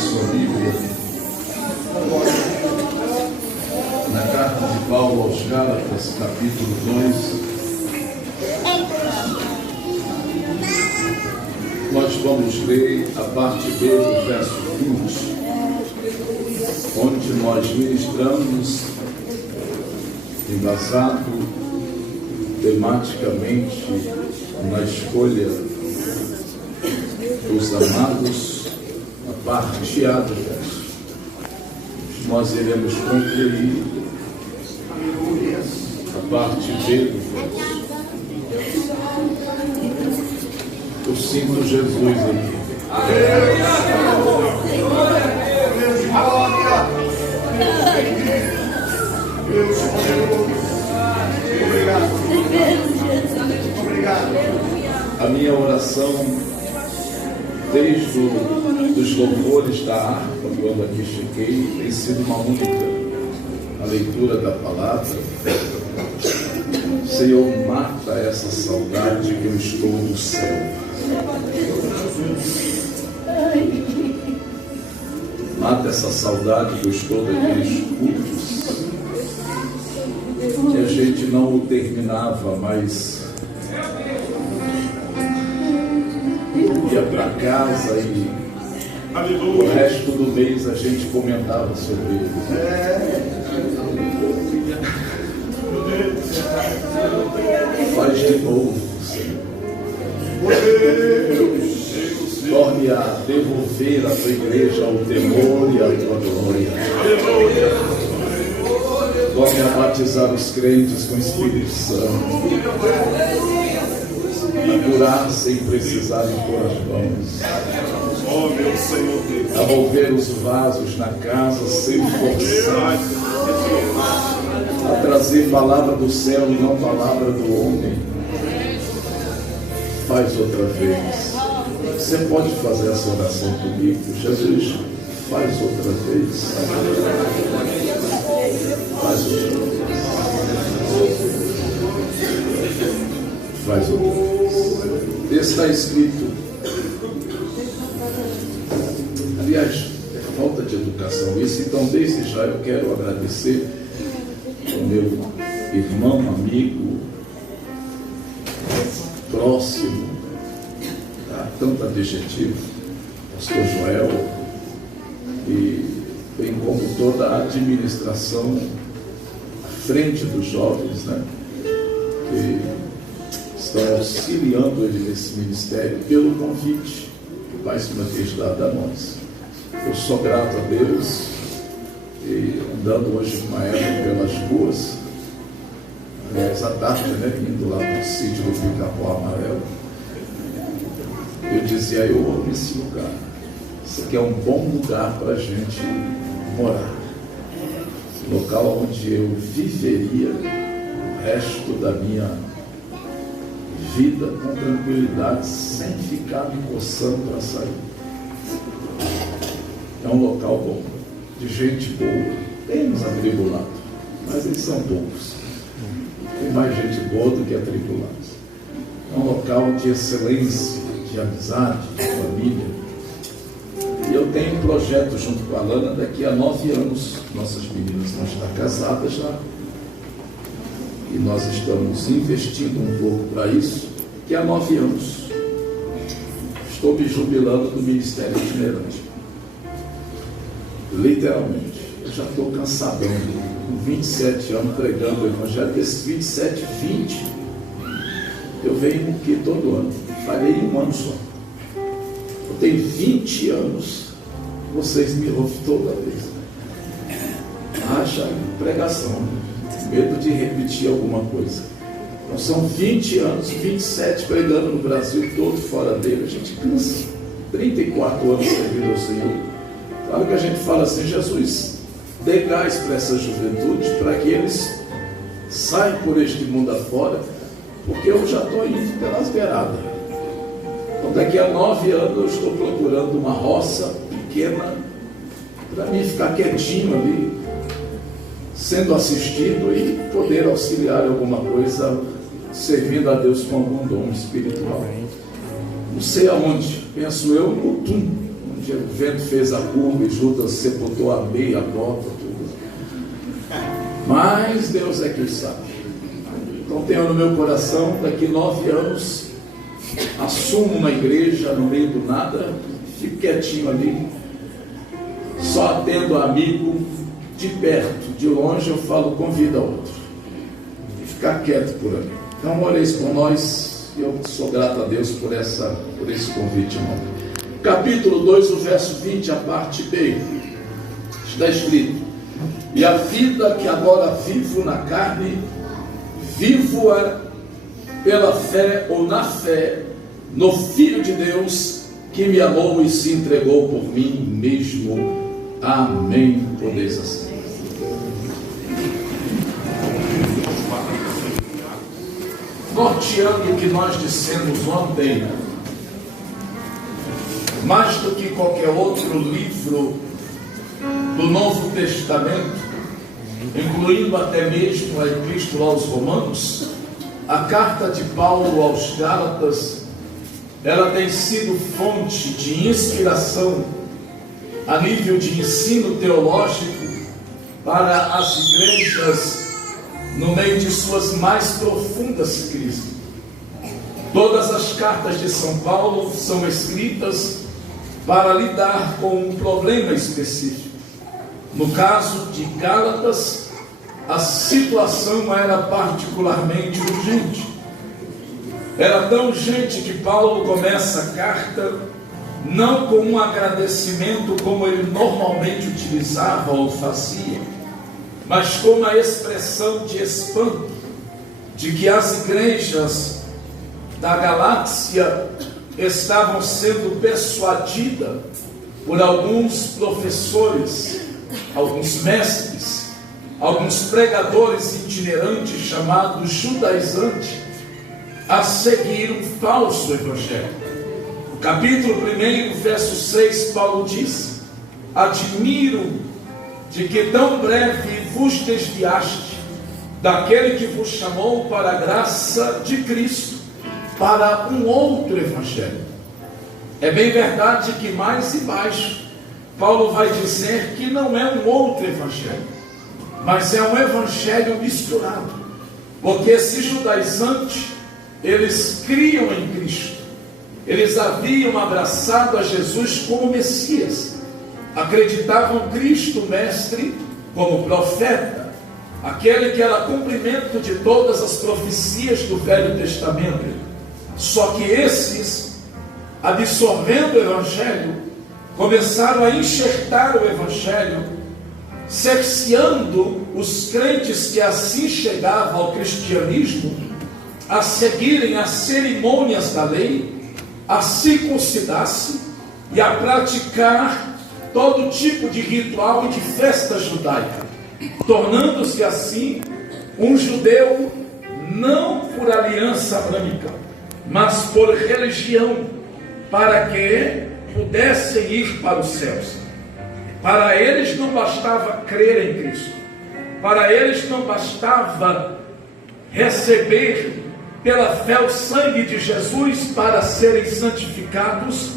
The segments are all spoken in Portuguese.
sua Bíblia na carta de Paulo aos Gálatas, capítulo 2. Nós vamos ler a parte B do verso 20, onde nós ministramos, embasado tematicamente na escolha dos amados, a parte A do verso. Nós iremos concluir a parte B do verso. Eu sinto Jesus aqui. A minha oração, desde os louvores da harpa, quando aqui cheguei, tem sido uma única: a leitura da palavra. Senhor, mata essa saudade que eu estou no céu. Mata essa saudade que eu estou daqueles cultos que a gente não o terminava, mas ia para casa e o resto do mês a gente comentava sobre ele. Faz de novo, Senhor. Torne a devolver à tua igreja o temor e a tua glória. Torne a batizar os crentes com o Espírito Santo. A curar sem precisar impor as mãos. A mover os vasos na casa sem forçar. A trazer palavra do céu e não palavra do homem. Faz outra vez. Você pode fazer essa oração comigo? Jesus, faz outra vez. Faz outra vez. Faz outra vez. Está escrito. Aliás, é falta de educação isso. Então, desde já eu quero agradecer ao meu irmão, amigo, próximo, tanto adjetivo, pastor Joel, e bem como toda a administração à frente dos jovens, que estão auxiliando ele nesse ministério, pelo convite que o Pai se fez dado a nós. Eu sou grato a Deus, e andando hoje com a Eva pelas ruas, aliás, à tarde, indo lá no sítio do Pica-Pau Amarelo, eu dizia, eu amo esse lugar. Isso aqui é um bom lugar para a gente morar. Local onde eu viveria o resto da minha vida com tranquilidade, sem ficar me coçando para sair. É um local bom, de gente boa. Tem uns atribulados, mas eles são poucos. Tem mais gente boa do que atribulados. É um local de excelência, de amizade, de família. E eu tenho um projeto junto com a Lana. Daqui a 9 anos nossas meninas vão estar casadas já, e nós estamos investindo um pouco para isso. Que há 9 anos estou me jubilando do ministério itinerante, literalmente. Eu já estou cansadão, com 27 anos pregando o evangelho. Desses 27, 20 eu venho aqui todo ano. Falei em um ano só. Eu tenho 20 anos, vocês me ouvem toda vez. Haja pregação, medo de repetir alguma coisa. Então são 20 anos, 27 pregando no Brasil todo, fora dele. A gente cansa. 34 anos servindo ao Senhor. Claro que a gente fala assim, Jesus, dê gás para essa juventude, para que eles saiam por este mundo afora, porque eu já estou indo pelas beiradas. Então daqui a 9 anos eu estou procurando uma roça pequena para mim ficar quietinho ali, sendo assistido e poder auxiliar alguma coisa, servindo a Deus com algum dom espiritual. Não sei aonde, penso eu, no Mutum, Um dia o vento fez a curva e Judas sepultou a meia, a bota, tudo. Mas Deus é quem sabe. Então tenho no meu coração, daqui 9 anos, assumo uma igreja no meio do nada, fico quietinho ali, só atendo amigo de perto, de longe eu falo, convida outro. E ficar quieto por ali. Então ore isso por nós, e eu sou grato a Deus por esse convite, irmão. Capítulo 2, o verso 20, a parte B, está escrito: e a vida que agora vivo na carne, vivo-a pela fé ou na fé no Filho de Deus, que me amou e se entregou por mim mesmo. Amém. Podeis assim. Norteando o que nós dissemos ontem, mais do que qualquer outro livro do Novo Testamento, incluindo até mesmo a Epístola aos Romanos, a carta de Paulo aos Gálatas, ela tem sido fonte de inspiração a nível de ensino teológico para as igrejas no meio de suas mais profundas crises. Todas as cartas de São Paulo são escritas para lidar com um problema específico. No caso de Gálatas, a situação era particularmente urgente. Era tão urgente que Paulo começa a carta não com um agradecimento como ele normalmente utilizava ou fazia, mas com uma expressão de espanto de que as igrejas da Galácia estavam sendo persuadidas por alguns professores, alguns mestres, alguns pregadores itinerantes chamados judaizantes, a seguir um falso evangelho. No capítulo 1, verso 6, Paulo diz: admiro de que tão breve vos desviaste daquele que vos chamou para a graça de Cristo, para um outro evangelho. É bem verdade que mais e baixo Paulo vai dizer que não é um outro evangelho, mas é um evangelho misturado, porque esses judaizantes, eles criam em Cristo, eles haviam abraçado a Jesus como Messias, acreditavam Cristo mestre como profeta, aquele que era cumprimento de todas as profecias do Velho Testamento. Só que esses, absorvendo o evangelho, começaram a enxertar o evangelho, cerceando os crentes que assim chegavam ao cristianismo a seguirem as cerimônias da lei, a circuncidar-se e a praticar todo tipo de ritual e de festa judaica, tornando-se assim um judeu não por aliança abrâmica, mas por religião, para que pudessem ir para os céus. Para eles não bastava crer em Cristo, para eles não bastava receber pela fé o sangue de Jesus para serem santificados,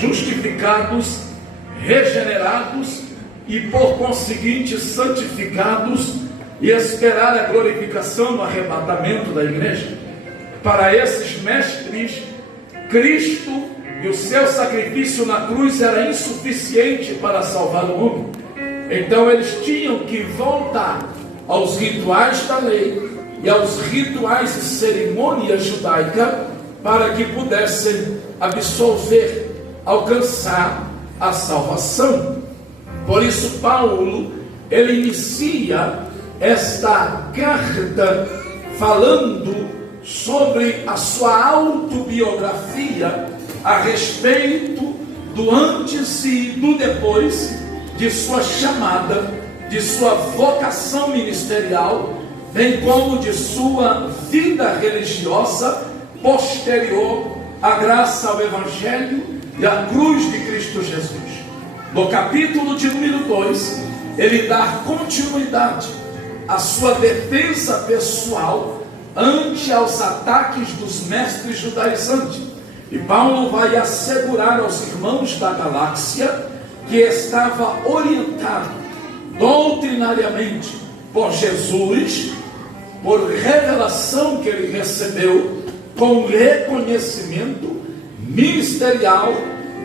justificados, regenerados e por conseguinte santificados e esperar a glorificação no arrebatamento da igreja. Para esses mestres, Cristo e o seu sacrifício na cruz era insuficiente para salvar o homem. Então eles tinham que voltar aos rituais da lei e aos rituais e cerimônias judaicas para que pudessem absolver, alcançar a salvação. Por isso Paulo, ele inicia esta carta falando sobre a sua autobiografia a respeito do antes e do depois de sua chamada, de sua vocação ministerial, bem como de sua vida religiosa posterior à graça ao Evangelho e à cruz de Cristo Jesus. No capítulo de número 2, ele dá continuidade à sua defesa pessoal ante aos ataques dos mestres judaizantes, E Paulo vai assegurar aos irmãos da galáxia que estava orientado doutrinariamente por Jesus, por revelação que ele recebeu, com reconhecimento ministerial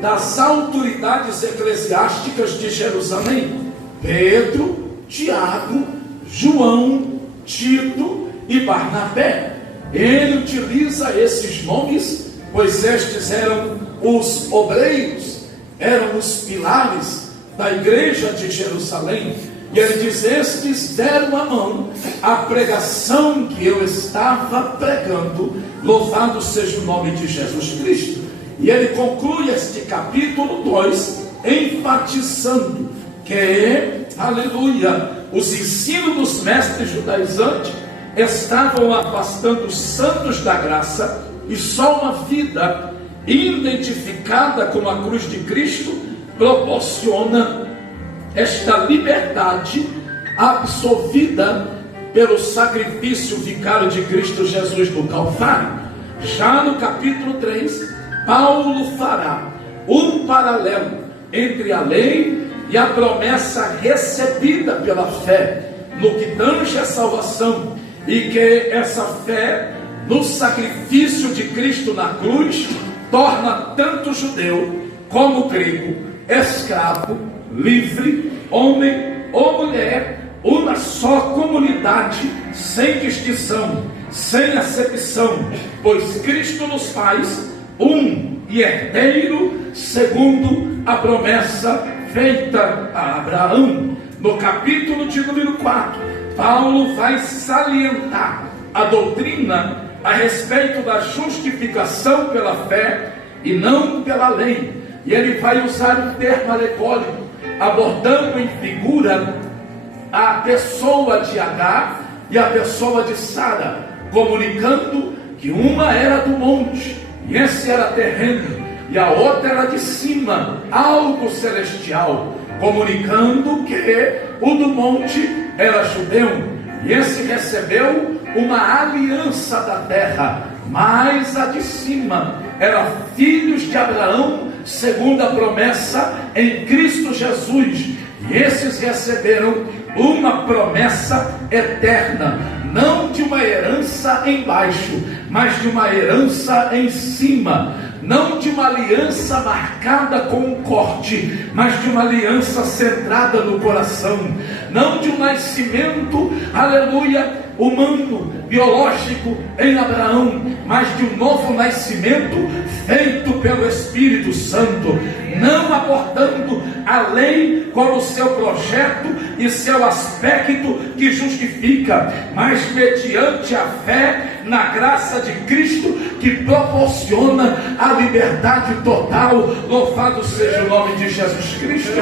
das autoridades eclesiásticas de Jerusalém: Pedro, Tiago, João, Tito e Barnabé. Ele utiliza esses nomes, pois estes eram os obreiros, eram os pilares da igreja de Jerusalém. E ele diz: estes deram a mão à pregação que eu estava pregando, louvado seja o nome de Jesus Cristo. E ele conclui este capítulo 2, enfatizando que, aleluia, os ensinos dos mestres judaizantes estavam afastando os santos da graça, e só uma vida identificada com a cruz de Cristo proporciona esta liberdade absolvida pelo sacrifício vicário de Cristo Jesus no Calvário. Já no capítulo 3, Paulo fará um paralelo entre a lei e a promessa recebida pela fé no que tange a salvação, e que essa fé no sacrifício de Cristo na cruz torna tanto judeu como grego, escravo, livre, homem ou mulher, uma só comunidade, sem distinção, sem acepção, pois Cristo nos faz um e herdeiro segundo a promessa feita a Abraão. No capítulo de número 4, Paulo vai salientar a doutrina a respeito da justificação pela fé e não pela lei. E ele vai usar um termo alegórico, abordando em figura a pessoa de Agar e a pessoa de Sara, comunicando que uma era do monte, e esse era terreno, e a outra era de cima, algo celestial, comunicando que o do monte era judeu, e esse recebeu uma aliança da terra, mas a de cima era filhos de Abraão, segundo a promessa em Cristo Jesus, e esses receberam uma promessa eterna, não de uma herança embaixo, mas de uma herança em cima, não de uma aliança marcada com um corte, mas de uma aliança centrada no coração, não de um nascimento, aleluia, humano, biológico em Abraão, mas de um novo nascimento feito pelo Espírito Santo, não abordando a lei como seu projeto e seu aspecto que justifica, mas mediante a fé na graça de Cristo que proporciona a liberdade total. Louvado seja o nome de Jesus Cristo.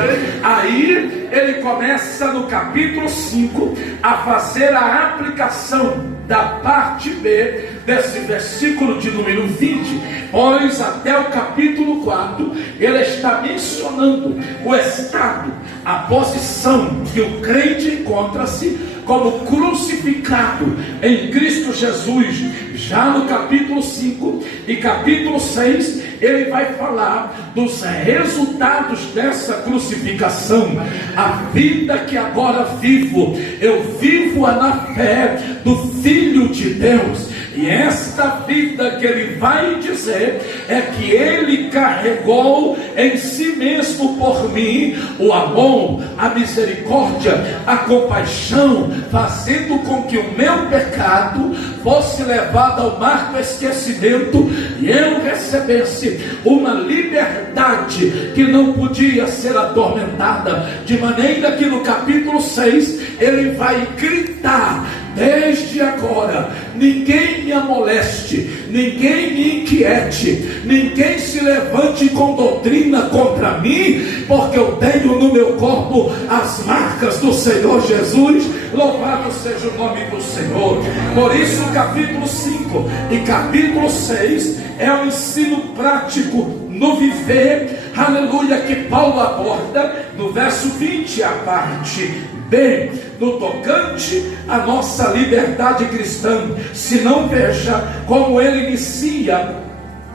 Aí ele começa no capítulo 5 a fazer a aplicação da parte B desse versículo de número 20, pois até o capítulo 4 ele está mencionando o estado, a posição que o crente encontra-se como crucificado em Cristo Jesus. Já no capítulo 5 e capítulo 6 ele vai falar dos resultados dessa crucificação. A vida que agora vivo, eu vivo-a na fé do Filho de Deus. E esta vida que ele vai dizer é que ele carregou em si mesmo por mim o amor, a misericórdia, a compaixão, fazendo com que o meu pecado fosse levado ao mar do esquecimento e eu recebesse uma liberdade que não podia ser atormentada, de maneira que no capítulo 6 ele vai gritar: desde agora, ninguém me amoleste, ninguém me inquiete, ninguém se levante com doutrina contra mim, porque eu tenho no meu corpo as marcas do Senhor Jesus. Louvado seja o nome do Senhor. Por isso o capítulo 5 e capítulo 6 é um ensino prático no viver, aleluia, que Paulo aborda no verso 20, a parte B, no tocante à nossa liberdade cristã. Se não, veja como ele inicia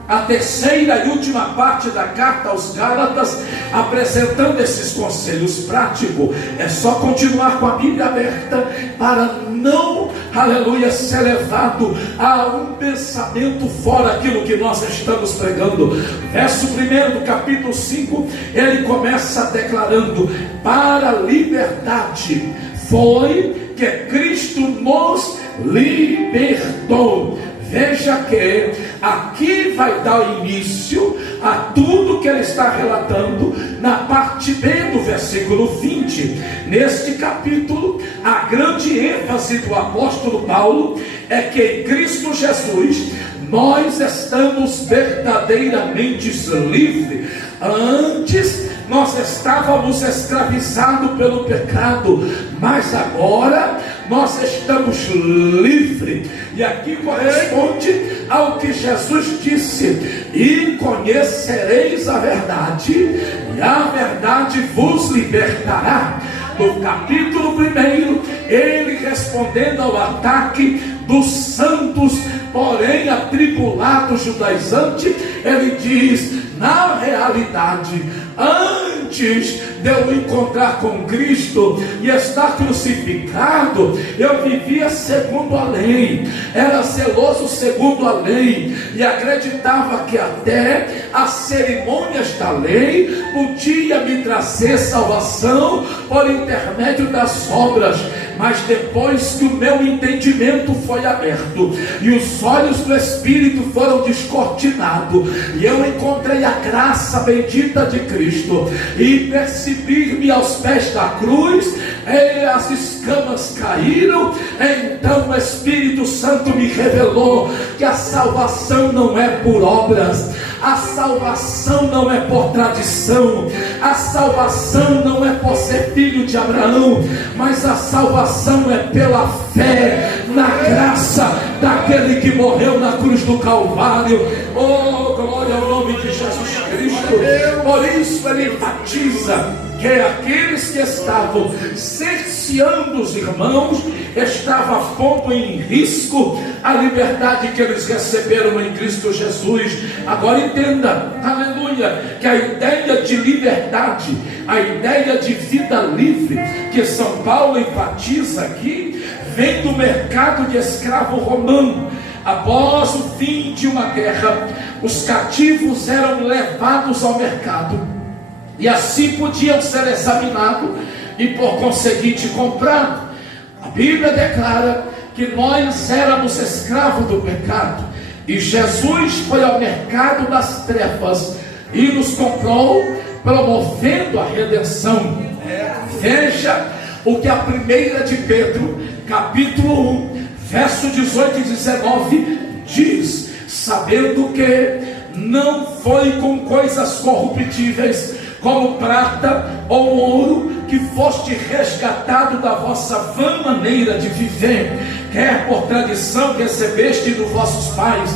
a terceira e última parte da carta aos Gálatas, apresentando esses conselhos práticos. É só continuar com a Bíblia aberta para não, aleluia, ser levado a um pensamento fora aquilo que nós estamos pregando. Verso 1 do capítulo 5, ele começa declarando: para a liberdade foi que Cristo nos libertou. Veja que aqui vai dar início a tudo que ele está relatando na parte B do versículo 20. Neste capítulo, a grande ênfase do apóstolo Paulo é que em Cristo Jesus nós estamos verdadeiramente livres. Antes nós estávamos escravizados pelo pecado, mas agora nós estamos livres. E aqui corresponde ao que Jesus disse: e conhecereis a verdade, e a verdade vos libertará. No capítulo 1, ele respondendo ao ataque dos santos, porém atribulados judaizantes, ele diz: na realidade, antes de eu encontrar com Cristo e estar crucificado, eu vivia segundo a lei, era zeloso segundo a lei, e acreditava que até as cerimônias da lei podia me trazer salvação por intermédio das obras. Mas depois que o meu entendimento foi aberto e os olhos do Espírito foram descortinados, e eu encontrei a graça bendita de Cristo e percebi-me aos pés da cruz, e as escamas caíram, então o Espírito Santo me revelou que a salvação não é por obras, a salvação não é por tradição, a salvação não é por ser filho de Abraão, mas a salvação é pela fé na graça daquele que morreu na cruz do Calvário. Oh, glória ao nome de Jesus Cristo. Por isso ele enfatiza que aqueles que estavam cerceando os irmãos estavam pondo em risco a liberdade que eles receberam em Cristo Jesus. Agora entenda, aleluia, que a ideia de liberdade, a ideia de vida livre que São Paulo enfatiza aqui, vem do mercado de escravo romano. Após o fim de uma guerra, os cativos eram levados ao mercado e assim podiam ser examinados e por conseguinte comprados. A Bíblia declara que nós éramos escravos do pecado e Jesus foi ao mercado das trevas e nos comprou, promovendo a redenção. Veja o que a primeira de Pedro, capítulo 1, verso 18 e 19 diz: sabendo que não foi com coisas corruptíveis, como prata ou ouro, que foste resgatado da vossa vã maneira de viver, quer por tradição que recebeste dos vossos pais,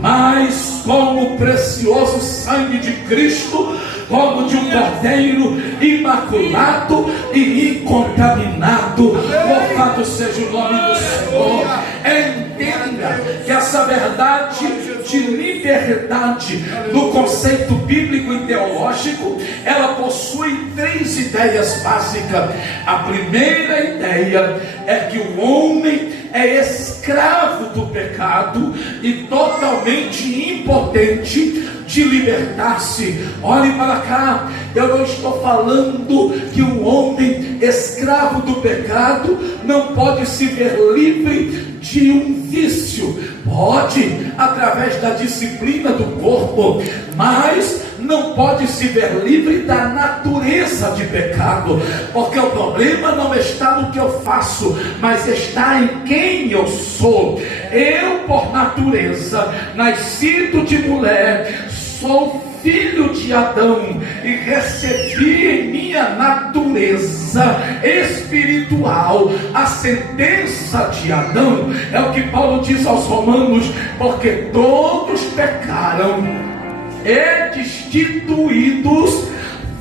mas como o precioso sangue de Cristo, como de um cordeiro imaculado e incontaminado. Louvado seja o nome do Senhor. Entenda que essa verdade de liberdade no conceito bíblico e teológico, ela possui três ideias básicas. A primeira ideia é que o homem é escravo do pecado e totalmente impotente de libertar-se. Olhe para cá, eu não estou falando que um homem escravo do pecado não pode se ver livre de um vício. Pode, através da disciplina do corpo, mas não pode se ver livre da natureza de pecado, porque o problema não está no que eu faço, mas está em quem eu sou. Eu, por natureza, nascido de mulher, sou filho de Adão e recebi em minha natureza espiritual a sentença de Adão. É o que Paulo diz aos Romanos: porque todos pecaram e destituídos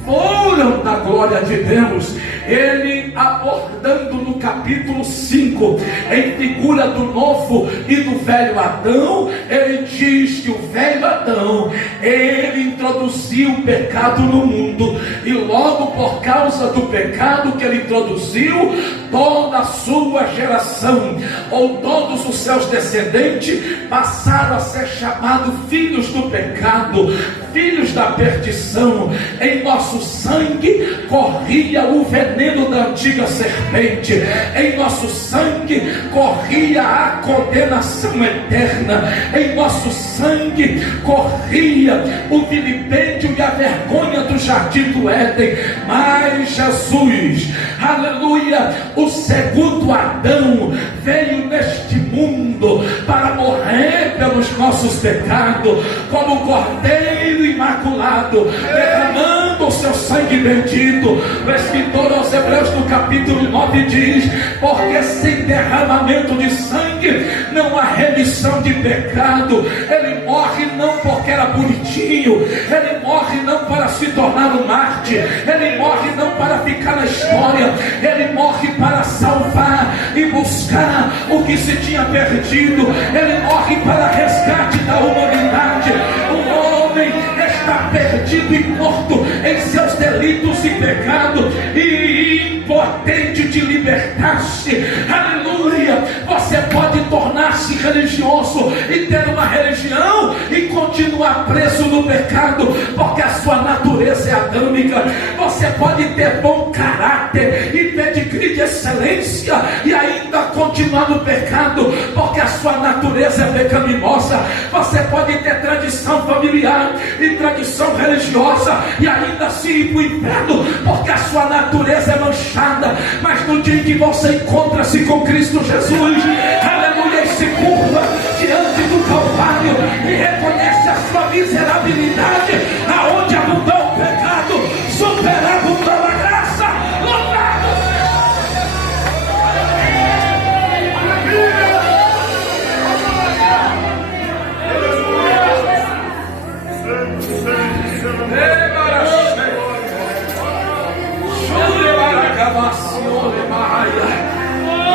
foram da glória de Deus. ele abordando no capítulo 5, em figura do novo e do velho Adão, ele diz que o velho Adão, ele introduziu o pecado no mundo, e logo por causa do pecado que ele introduziu, toda a sua geração, ou todos os seus descendentes, passaram a ser chamados filhos do pecado, filhos da perdição. Em nosso sangue corria o veneno da antiga serpente, em nosso sangue corria a condenação eterna, em nosso sangue corria o vilipêndio e a vergonha do jardim do Éden. Mas Jesus, aleluia, o segundo Adão, veio neste mundo para morrer pelos nossos pecados, como cordeiro imaculado, derramando o seu sangue bendito. O escritor aos Hebreus no capítulo 9 diz: porque sem derramamento de sangue não há remissão de pecado. Ele morre não porque era bonitinho, ele morre não para se tornar um mártir, ele morre não para ficar na história, ele morre para salvar e buscar o que se tinha perdido. Ele morre para resgate da humanidade. O homem está perdido e morto em seus delitos e pecados, e impotente de libertar-se. Aleluia! Você pode tornar-se religioso e ter uma religião e continuar preso no pecado, porque a sua natureza é adâmica. Você pode ter bom caráter e pedigree de excelência e ainda continuar no pecado, porque a sua natureza é pecaminosa. Você pode ter tradição familiar e tradição religiosa e ainda assim ir para o inferno, porque a sua natureza é manchada. Mas no dia em que você encontra-se com Cristo Jesus, aleluia, e se curva diante do Calvário e reconhece a sua miserabilidade, aonde abundou o pecado, superabundou a graça. Louvado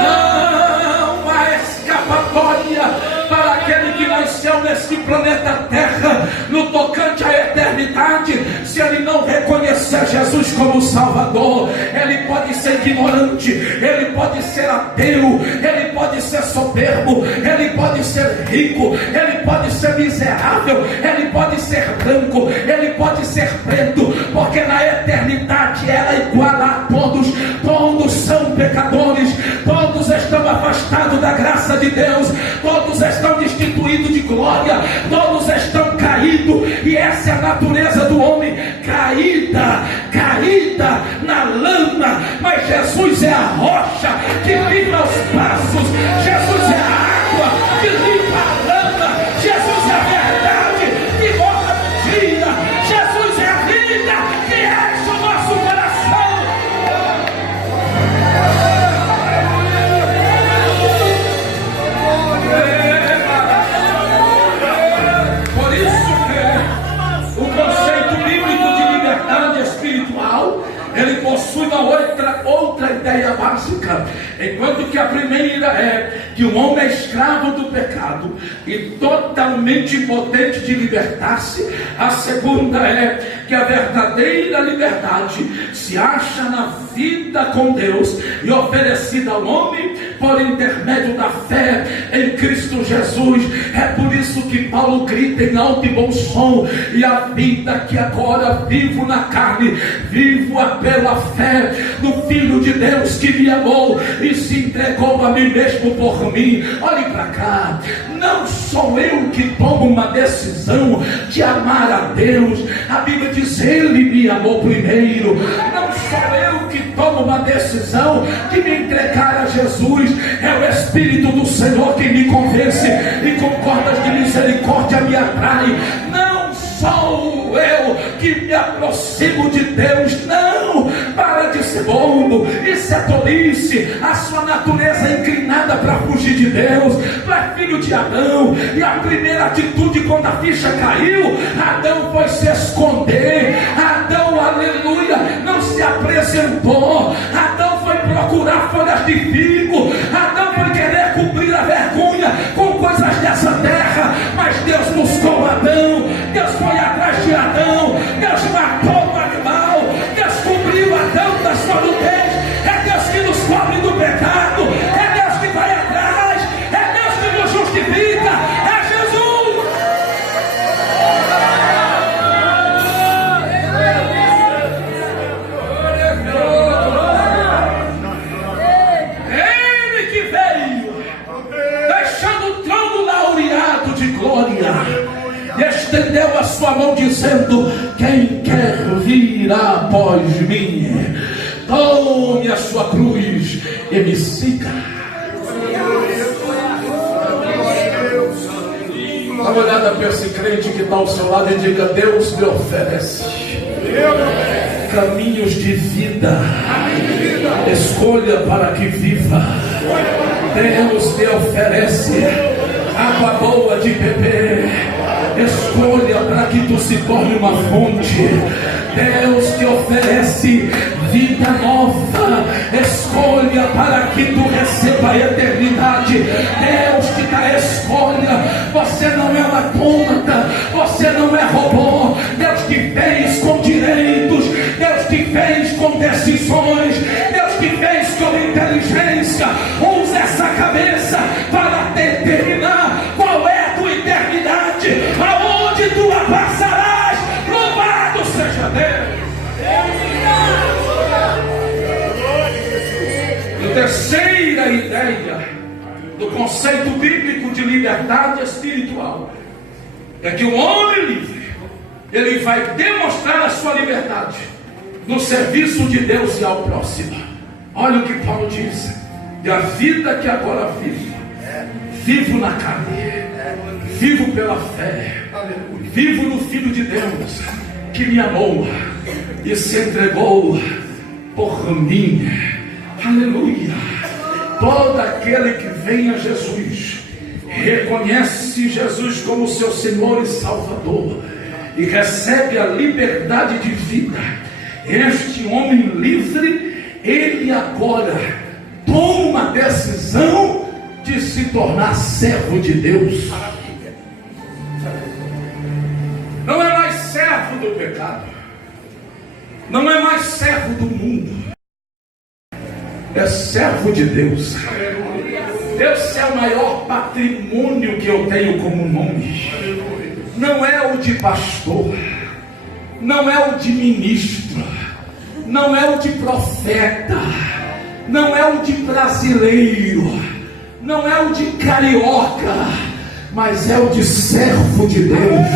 não há escapatória para aquele que nasceu neste planeta Terra, no tocante à eternidade. Se ele não reconhecer Jesus como Salvador, ele pode ser ignorante, ele pode ser ateu, ele pode ser soberbo, ele pode ser rico, ele pode ser miserável, ele pode ser branco, ele pode ser preto, porque na eternidade ela é igual a todos. Todos são pecadores, todos estão afastados da graça de Deus, todos estão destituídos de glória, todos estão caídos, e essa é a natureza do homem, caída na lama. Mas Jesus é a rocha que limpa os passos, Jesus é a água que limpa a lama, Jesus é a verdade que borra mentira, Jesus é a vida que enche o nosso coração. Por isso que o conceito bíblico de liberdade espiritual, ele possui uma outra ideia básica. Enquanto que a primeira é que o homem é escravo do pecado e totalmente impotente de libertar-se, a segunda é que a verdadeira liberdade se acha na vida com Deus e oferecida ao homem por intermédio da fé em Cristo Jesus. É por isso que Paulo grita em alto e bom som: e a vida que agora vivo na carne, vivo-a pela fé no Filho de Deus que me amou e se entregou a mim mesmo por mim. Olhe para cá, não sou eu que tomo uma decisão de amar a Deus. A Bíblia diz: Ele me amou primeiro. Não sou eu que tomo uma decisão de me entregar a Jesus. É o Espírito do Senhor que me convence, e com cordas de misericórdia me atrai. Não sou eu que me aproximo de Deus. Não, para de ser bobo, isso é tolice. A sua natureza é inclinada para fugir de Deus. Tu é filho de Adão, e a primeira atitude quando a ficha caiu, Adão foi se esconder. Adão, aleluia, não se apresentou. procurar folhas de figo, Adão foi querer cobrir a vergonha com coisas dessa terra, mas Deus buscou Adão, Deus foi atrás de Adão, Deus matou o animal, Deus cobriu Adão da sua nudez. É Deus que nos cobre do pecado, é Deus que vai atrás, é Deus que nos justifica, é Jesus. Ele que veio, deixando o trono laureado de glória, e estendeu a sua mão dizendo: quem quer vir após mim, tome a sua cruz e me siga. Dá uma olhada para esse crente que está ao seu lado e diga: Deus me oferece caminhos de vida, escolha para que viva. Deus te oferece água boa de beber, escolha para que tu se torne uma fonte. Deus te oferece vida nova, escolha para que tu receba a eternidade. Deus te dá escolha, você não é uma conta, você não é robô. Deus te fez com direitos, Deus te fez com decisões, Deus te fez com inteligência. Usa essa cabeça para determinar qual é a tua eternidade, aonde tu a passarás. Louvado seja Deus. A terceira ideia do conceito bíblico de liberdade espiritual é que o homem livre, ele vai demonstrar a sua liberdade no serviço de Deus e ao próximo. Olha o que Paulo diz: e a vida que agora vivo na carne, vivo pela fé, vivo no Filho de Deus que me amou e se entregou por mim. Aleluia. Todo aquele que vem a Jesus, reconhece Jesus como seu Senhor e Salvador e recebe a liberdade de vida. Este homem livre, ele agora toma uma decisão de se tornar servo de Deus. Não é mais servo do pecado, não é mais servo do mundo, é servo de Deus. Deus é o maior patrimônio que eu tenho como nome. Não é o de pastor, não é o de ministro, não é o de profeta, não é o de brasileiro, não é o de carioca, mas é o de servo de Deus.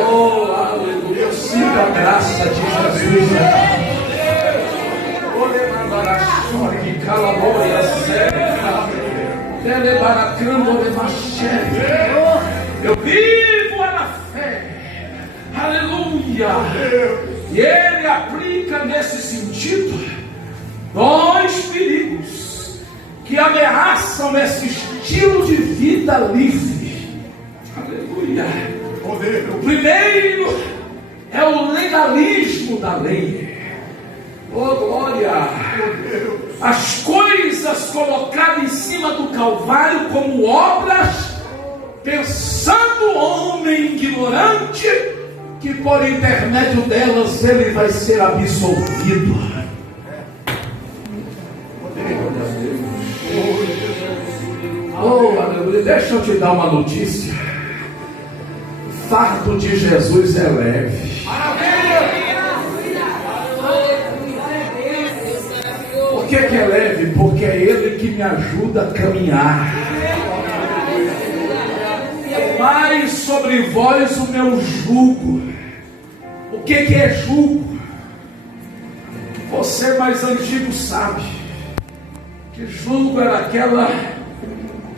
Oh, aleluia. Eu sinto a graça de Jesus. Eu vivo na fé. Aleluia. E ele aplica nesse sentido dois perigos que ameaçam esse estilo de vida livre. Aleluia. O primeiro é o legalismo da lei. Oh glória! As coisas colocadas em cima do Calvário como obras, pensando o homem ignorante que por intermédio delas ele vai ser absolvido. Oh aleluia! Deixa eu te dar uma notícia. O fardo de Jesus é leve. Por que é leve? Porque é Ele que me ajuda a caminhar. Tomai sobre vós o meu jugo. O que é jugo? Você mais antigo sabe que jugo era aquela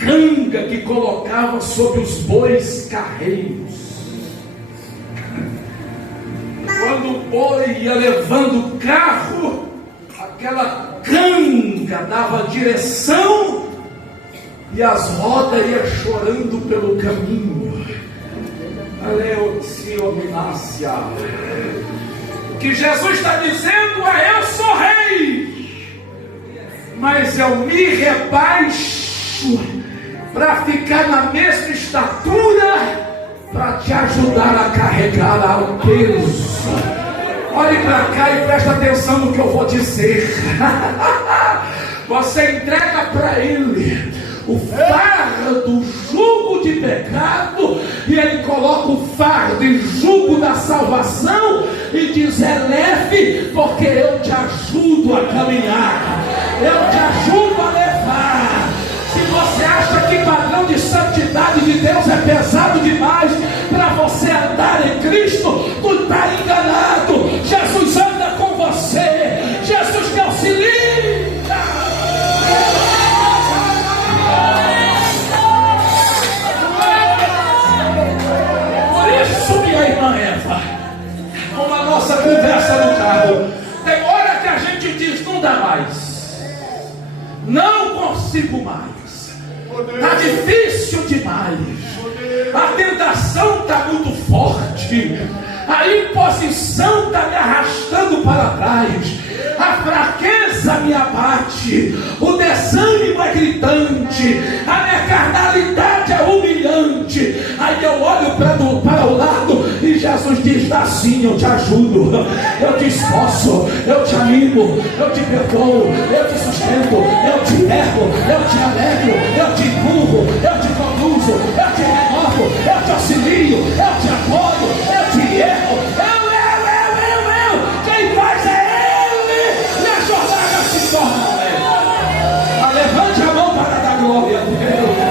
canga que colocava sobre os bois carreiros. Quando o boi ia levando o carro, aquela canga dava direção e as rodas iam chorando pelo caminho. O que Jesus está dizendo é: eu sou rei, eu me rebaixo para ficar na mesma estatura, para te ajudar a carregar o peso. Olhe para cá e presta atenção no que eu vou dizer. Você entrega para Ele o fardo, o jugo de pecado, e Ele coloca o fardo e jugo da salvação e diz: é leve, porque eu te ajudo a caminhar, eu te ajudo a levar. Se você acha que padrão de santidade de Deus é pesado demais para você andar em Cristo, tu está enganado. Jesus anda com você, Jesus te auxilia. Minha irmã Eva, como a nossa conversa no carro, tem hora que a gente diz: não dá mais, não consigo mais, está difícil demais, a tentação está muito forte, a imposição está me arrastando para trás, a fraqueza me abate, o desânimo é gritante, a minha carnalidade é humilhante. Aí eu olho para o lado e Jesus diz: assim eu te ajudo, eu te esforço, eu te animo, eu te perdoo, eu te sustento, eu te ergo, eu te alegro, eu te empurro, eu te conduzo, eu te renovo, eu te auxilio, eu te apoio, eu te ergo. Quem faz é Ele, e a jornada se torna leve. Levante a mão para dar glória a Deus.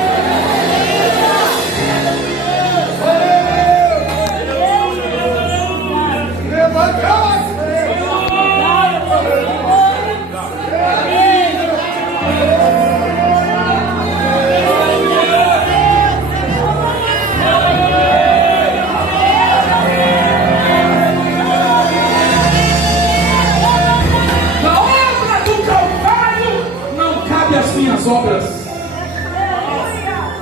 Obras,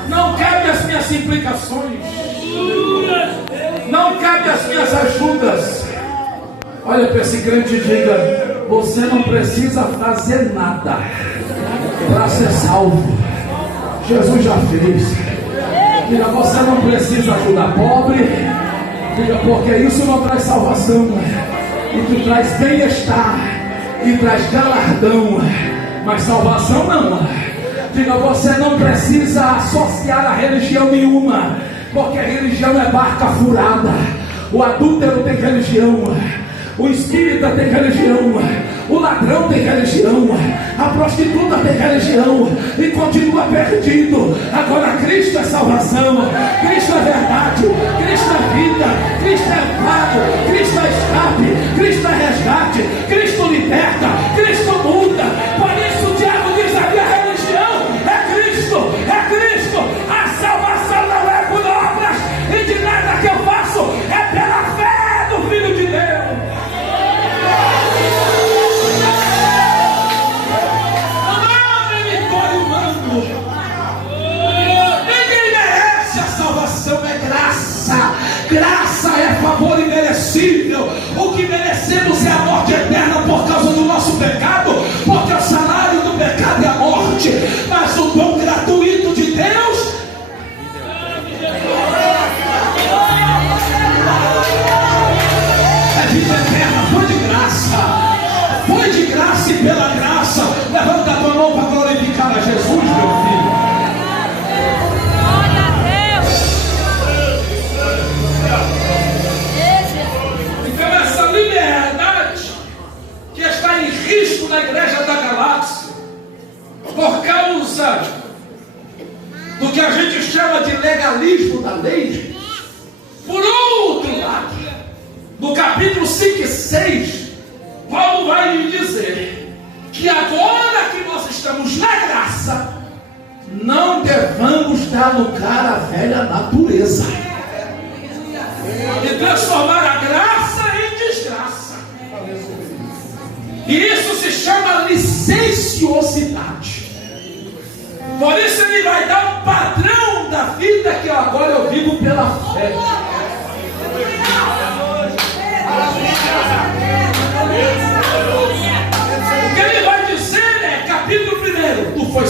não cabe as minhas implicações, não cabe as minhas ajudas. Olha para esse crente e diga: você não precisa fazer nada para ser salvo, Jesus já fez. Diga: você não precisa ajudar pobre. Diga: porque isso não traz salvação, e tu traz bem-estar e traz galardão, mas salvação não. Diga: você não precisa associar a religião nenhuma, porque a religião é barca furada. O adúltero tem religião, o espírita tem religião, o ladrão tem religião, a prostituta tem religião e continua perdido. Agora Cristo é salvação, Cristo é verdade, Cristo é vida, Cristo é amparo, Cristo é escape, Cristo é resgate, Cristo liberta, Cristo muda. Por isso o diabo diz: a minha religião é Cristo, é Cristo. A salvação não é por obras e de nada que eu faço, é pela fé do Filho de Deus. Ninguém merece a salvação, é graça. Graça é favor imerecível. O que merecemos é a morte eterna por causa do nosso pecado, porque o salário do pecado é a morte, mas o dom gratuito de Deus é vida eterna. Foi de graça, foi de graça e pela graça. Levanta a tua mão para glorificar a Jesus, meu filho. Então essa liberdade que está em risco na igreja da Galáxia, por causa do que a gente chama de legalismo da lei. Por outro lado, no capítulo 5 e 6, Paulo vai lhe dizer que agora que nós estamos na graça, não devamos dar lugar à velha natureza e transformar a graça em desgraça. E isso se chama licenciosidade. Por isso ele vai dar um padrão da vida que agora eu vivo pela fé. O que ele vai dizer é, capítulo 1: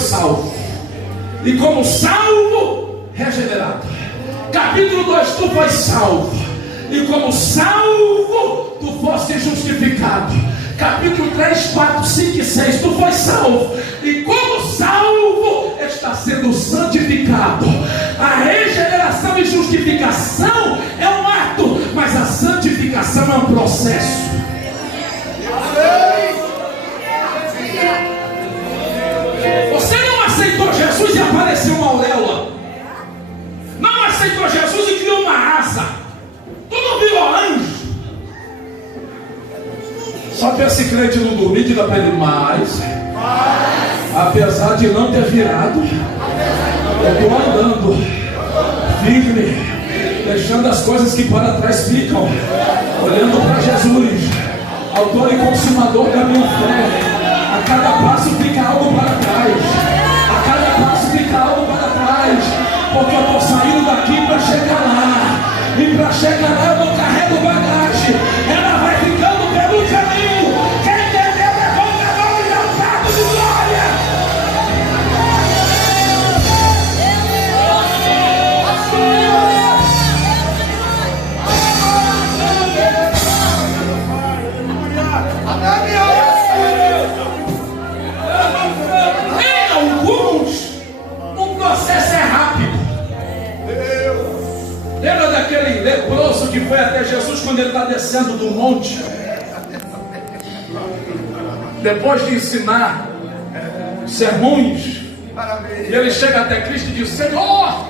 salvo. E como salvo, regenerado. Capítulo 2, tu foi salvo. E como salvo, tu foste justificado. Capítulo 3, 4, 5 e 6, tu foi salvo. E como salvo, está sendo santificado. A regeneração e justificação é um ato, mas a santificação é um processo. Você não aceitou Jesus e apareceu uma auréola. Não aceitou Jesus e criou uma asa. Tu não virou anjo. Só que esse crente não dormir, diga para ele mais. Apesar de não ter virado, eu estou andando firme, deixando as coisas que para trás ficam, olhando para Jesus, autor e consumador da minha fé. A cada passo fica algo para trás. A cada passo fica algo para trás. Porque eu estou saindo daqui para chegar lá. E para chegar lá eu não carrego bagagem. Ela vai ficando pelo caminho. Quem entendeu, levanta a mão e dá um prato de glória. O processo é rápido. Lembra daquele leproso que foi até Jesus quando ele está descendo do monte? Depois de ensinar sermões, e ele chega até Cristo e diz: Senhor,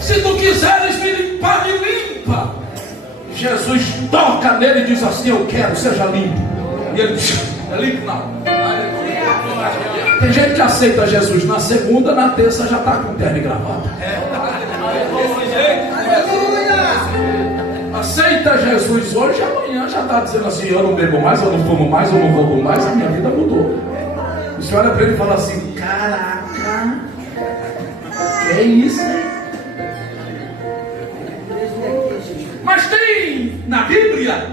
se tu quiseres me limpar, me limpa. Jesus toca nele e diz assim: eu quero, seja limpo. E ele diz: é limpo não. Tem gente que aceita Jesus na segunda, na terça já está com terno e gravata. Aceita Jesus hoje, amanhã já está dizendo assim: eu não bebo mais, eu não fumo mais, eu não roubo mais, a minha vida mudou. Você olha para ele e fala assim: caraca, que é isso, né? Mas tem na Bíblia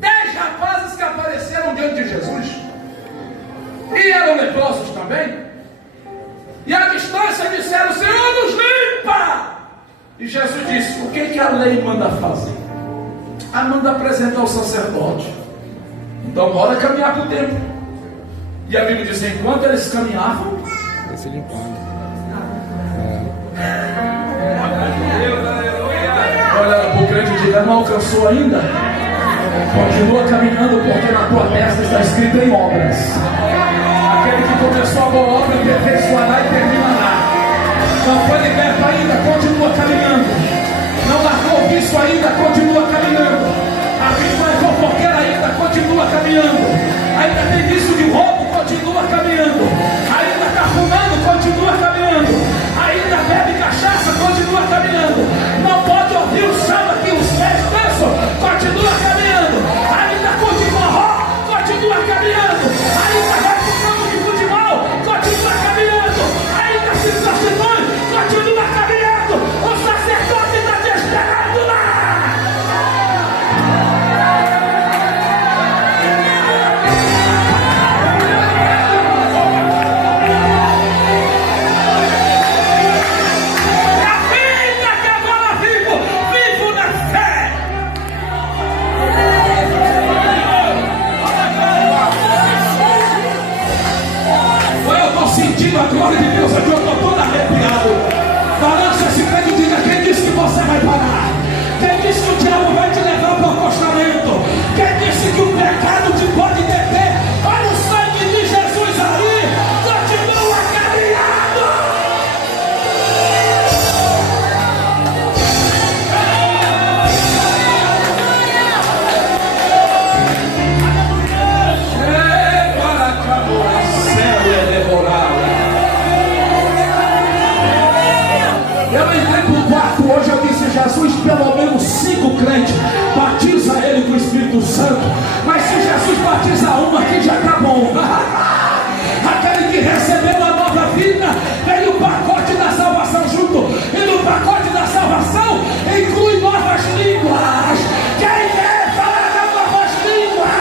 10 rapazes que apareceram diante de Jesus. E eram leprosos também. E à distância disseram: Senhor, nos limpa. E Jesus disse: o que a lei manda fazer? Manda apresentar o sacerdote. Então bora caminhar para o templo. E a Bíblia diz: enquanto eles caminhavam, se limpando. olha para o crente e diga: não alcançou ainda? Continua caminhando, porque na tua testa está escrito em obras. Aquele que começou a boa obra aperfeiçoará e terminará. Não foi liberto ainda, continua caminhando. Não largou o vício ainda, continua caminhando. A vida é fofoqueira ainda, continua caminhando. Ainda tem vício de roubo, continua caminhando. Ainda está fumando, continua caminhando. Ainda bebe cachaça, continua caminhando. Não pode ouvir o samba que os pés pensam, continua caminhando. Ainda continua rock, continua caminhando. Ainda vai pro campo de futebol, continua caminhando. Ainda se prostitui, continua caminhando. O sacerdote está te esperando lá. É a vida que agora vivo na fé. Eu estou sentindo a glória de Deus aqui, eu estou todo arrepiado. Balança esse pé e diga: quem disse que você vai parar? Quem disse que o diabo vai te levar para o acostamento? Quem disse que o pecado te pode deter? Olha o sangue de Jesus ali, continua caminhando. Para acabou, céu é devorado. Eu entrei para o quarto hoje, eu disse: Jesus, pelo menos 5 crentes, batiza ele com o Espírito Santo. Mas se Jesus batiza uma aqui, já está bom. Aquele que recebeu a nova vida, veio o pacote da salvação junto. E no pacote da salvação inclui novas línguas. Quem quer falar novas línguas?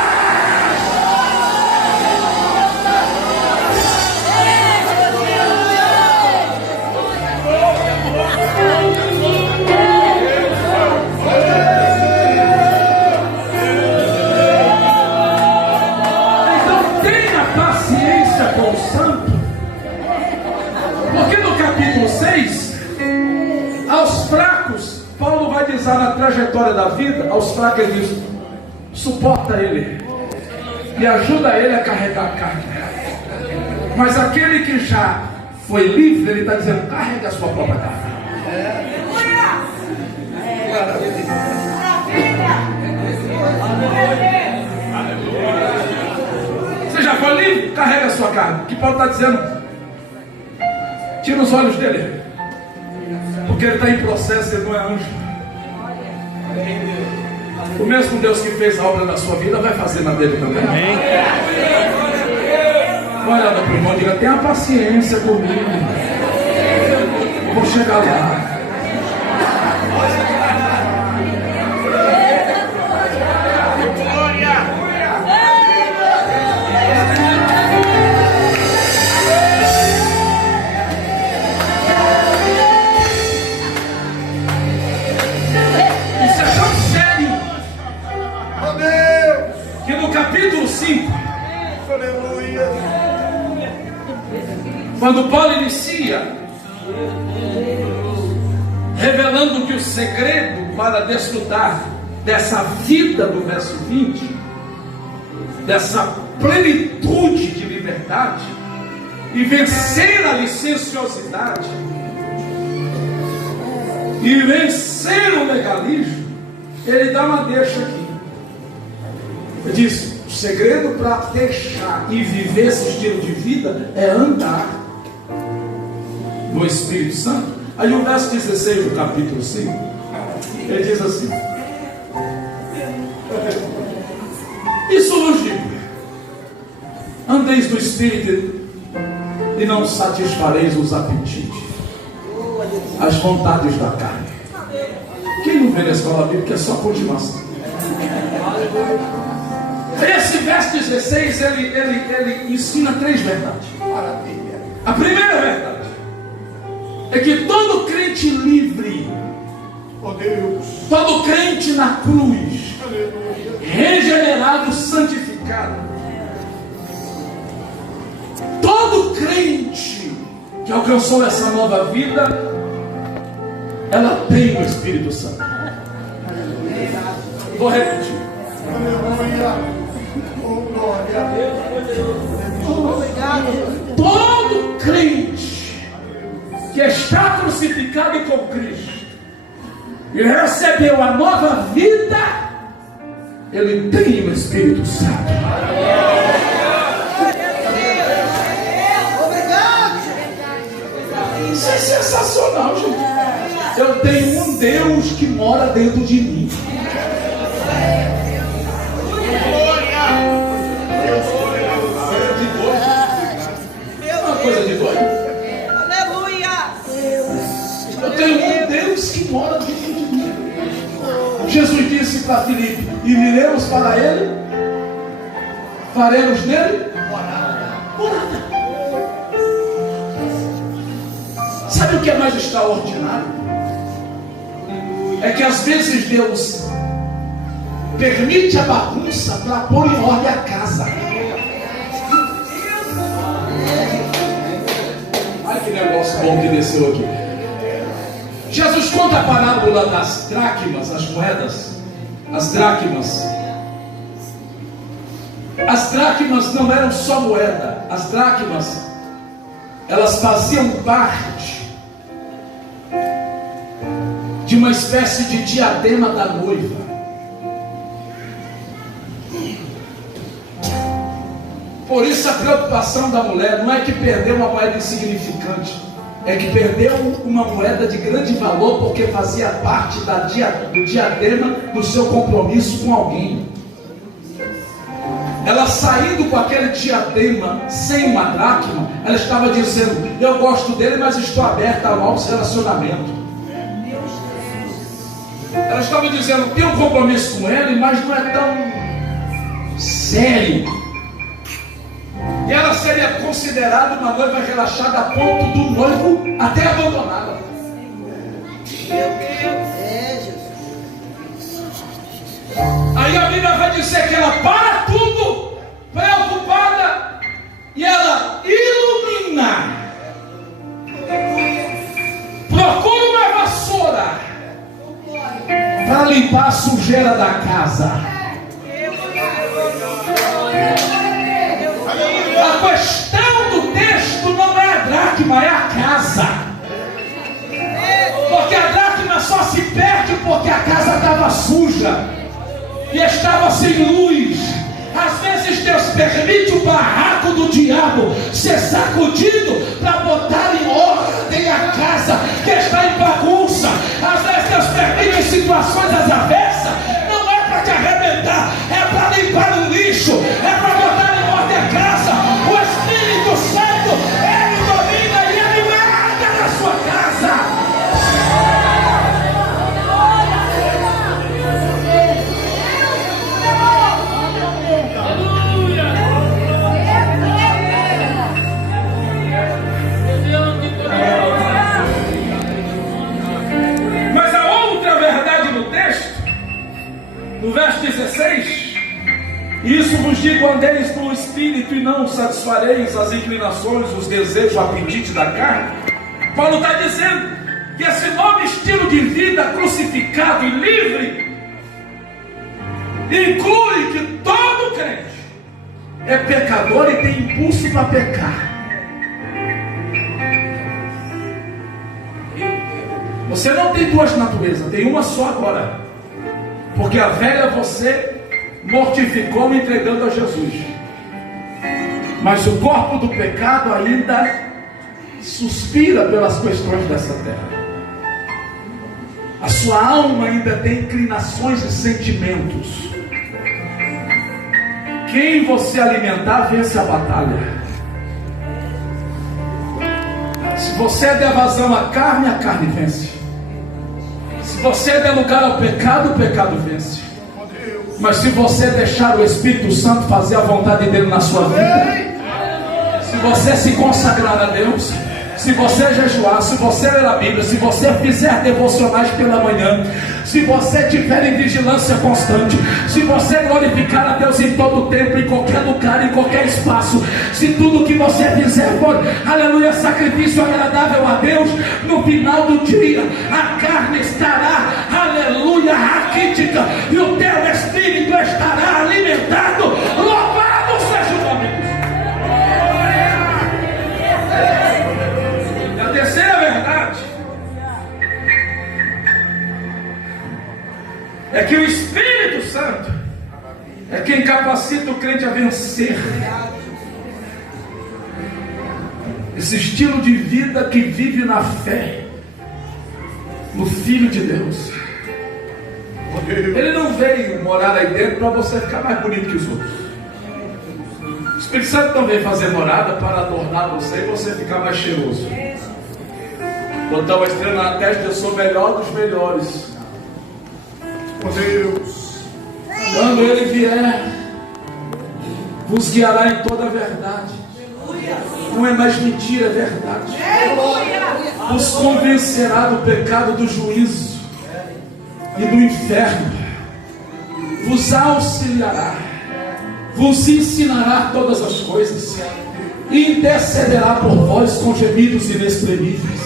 trajetória da vida, aos fracos ele diz: suporta ele e ajuda ele a carregar a carga. Mas aquele que já foi livre, ele está dizendo: carrega a sua própria carga. Você já foi livre? Carrega a sua carga. O que Paulo está dizendo? Tira os olhos dele, porque ele está em processo, ele não é anjo. O mesmo Deus que fez a obra na sua vida vai fazer na dele também. Olha para o irmão e diga: tenha paciência comigo, vou chegar lá. Capítulo 5, quando Paulo inicia revelando que o segredo para desfrutar dessa vida do verso 20, dessa plenitude de liberdade e vencer a licenciosidade e vencer o legalismo, ele dá uma deixa aqui. Ele diz: o segredo para deixar e viver esse estilo de vida é andar no Espírito Santo. Aí no verso 16 do capítulo 5, ele diz assim: isso vos digo, andeis no Espírito e não satisfareis os apetites, as vontades da carne. Quem não vê na escola bíblica é só continuação. Esse verso 16, ele ensina 3 verdades. A primeira verdade é que todo crente livre, todo crente na cruz, regenerado, santificado, todo crente que alcançou essa nova vida, ela tem o Espírito Santo. Vou repetir. Todo crente que está crucificado com Cristo e recebeu a nova vida, ele tem o Espírito Santo. Isso é sensacional, gente. Eu tenho um Deus que mora dentro de mim. Coisa de doido. Aleluia. Eu tenho um Deus que mora dentro de mim. Jesus disse para Filipe: e viremos para ele, faremos nele morada. Sabe o que é mais extraordinário? É que às vezes Deus permite a bagunça para pôr em ordem a casa. Que negócio bom que desceu aqui. Jesus conta a parábola das dracmas, as moedas. As dracmas. As dracmas não eram só moeda. As dracmas, elas faziam parte de uma espécie de diadema da noiva. Por isso a preocupação da mulher não é que perdeu uma moeda insignificante, é que perdeu uma moeda de grande valor, porque fazia parte do diadema do seu compromisso com alguém. Ela saindo com aquele diadema sem uma dracma, ela estava dizendo: eu gosto dele, mas estou aberta a novos relacionamentos. Ela estava dizendo: tenho um compromisso com ele, mas não é tão sério. E ela seria considerada uma noiva relaxada a ponto do noivo até abandoná-la. Aí a Bíblia vai dizer que ela para tudo, preocupada, e ela ilumina. Procura uma vassoura para limpar sujeira da casa. A questão do texto não é a dracma, é a casa. Porque a dracma só se perde porque a casa estava suja e estava sem luz. Às vezes Deus permite o barraco do diabo ser sacudido para botar em ordem a casa que está em bagunça. Às vezes Deus permite situações às avessas. Não é para te arrebentar, é para limpar o lixo, é para botar em ordem a casa. O Espírito Santo, Ele domina e Ele manda na sua casa. No verso 16, isso vos digo, andeis no Espírito e não satisfareis as inclinações, os desejos, o apetite da carne. Paulo está dizendo que esse novo estilo de vida crucificado e livre inclui que todo crente é pecador e tem impulso para pecar. Você não tem duas naturezas, tem uma só agora. Porque a velha você mortificou me entregando a Jesus. Mas o corpo do pecado ainda suspira pelas questões dessa terra. A sua alma ainda tem inclinações e sentimentos. Quem você alimentar vence a batalha. Se você é de evasão à carne, a carne vence. Se você der lugar ao pecado, o pecado vence. Mas se você deixar o Espírito Santo fazer a vontade dele na sua vida, se você se consagrar a Deus, se você jejuar, se você ler a Bíblia, se você fizer devocionais pela manhã, se você tiver em vigilância constante, se você glorificar a Deus em todo tempo, em qualquer lugar, em qualquer espaço, se tudo que você fizer for, aleluia, sacrifício agradável a Deus, no final do dia, a carne estará, aleluia, raquítica, e o teu espírito estará alimentado. Louvado seja o nome de Deus. A terceira verdade é que o Espírito Santo é quem capacita o crente a vencer esse estilo de vida que vive na fé no Filho de Deus. Ele não veio morar aí dentro para você ficar mais bonito que os outros. O Espírito Santo não veio fazer morada para adornar você e você ficar mais cheiroso. Botar uma estrela na testa, eu sou melhor dos melhores. Deus, quando Ele vier, vos guiará em toda a verdade. Não é mais mentira, é verdade. Vos convencerá do pecado, do juízo e do inferno. Vos auxiliará, vos ensinará todas as coisas, e intercederá por vós com gemidos inexprimíveis.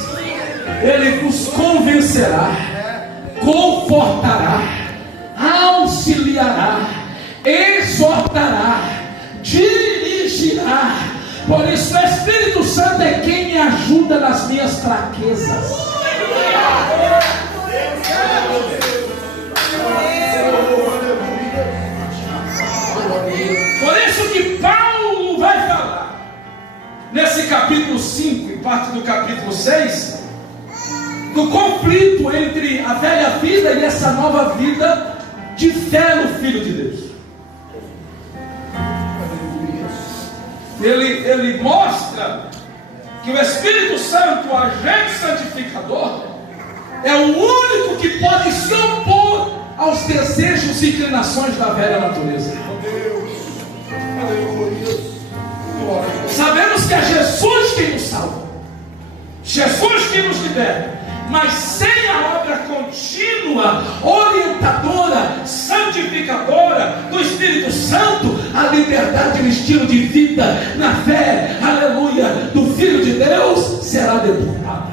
Ele vos convencerá, confortará, auxiliará, exortará, dirigirá. Por isso o Espírito Santo é quem me ajuda nas minhas fraquezas. Por isso que Paulo vai falar nesse capítulo 5 e parte do capítulo 6 do conflito entre a velha vida e essa nova vida de fé no Filho de Deus. Ele mostra que o Espírito Santo, o agente santificador, é o único que pode se opor aos desejos e inclinações da velha natureza. Sabemos que é Jesus quem nos salva, Jesus quem nos liberta, mas sem a obra contínua, orientadora, santificadora do Espírito Santo, a liberdade no estilo de vida, na fé, aleluia, do Filho de Deus, será deturpada.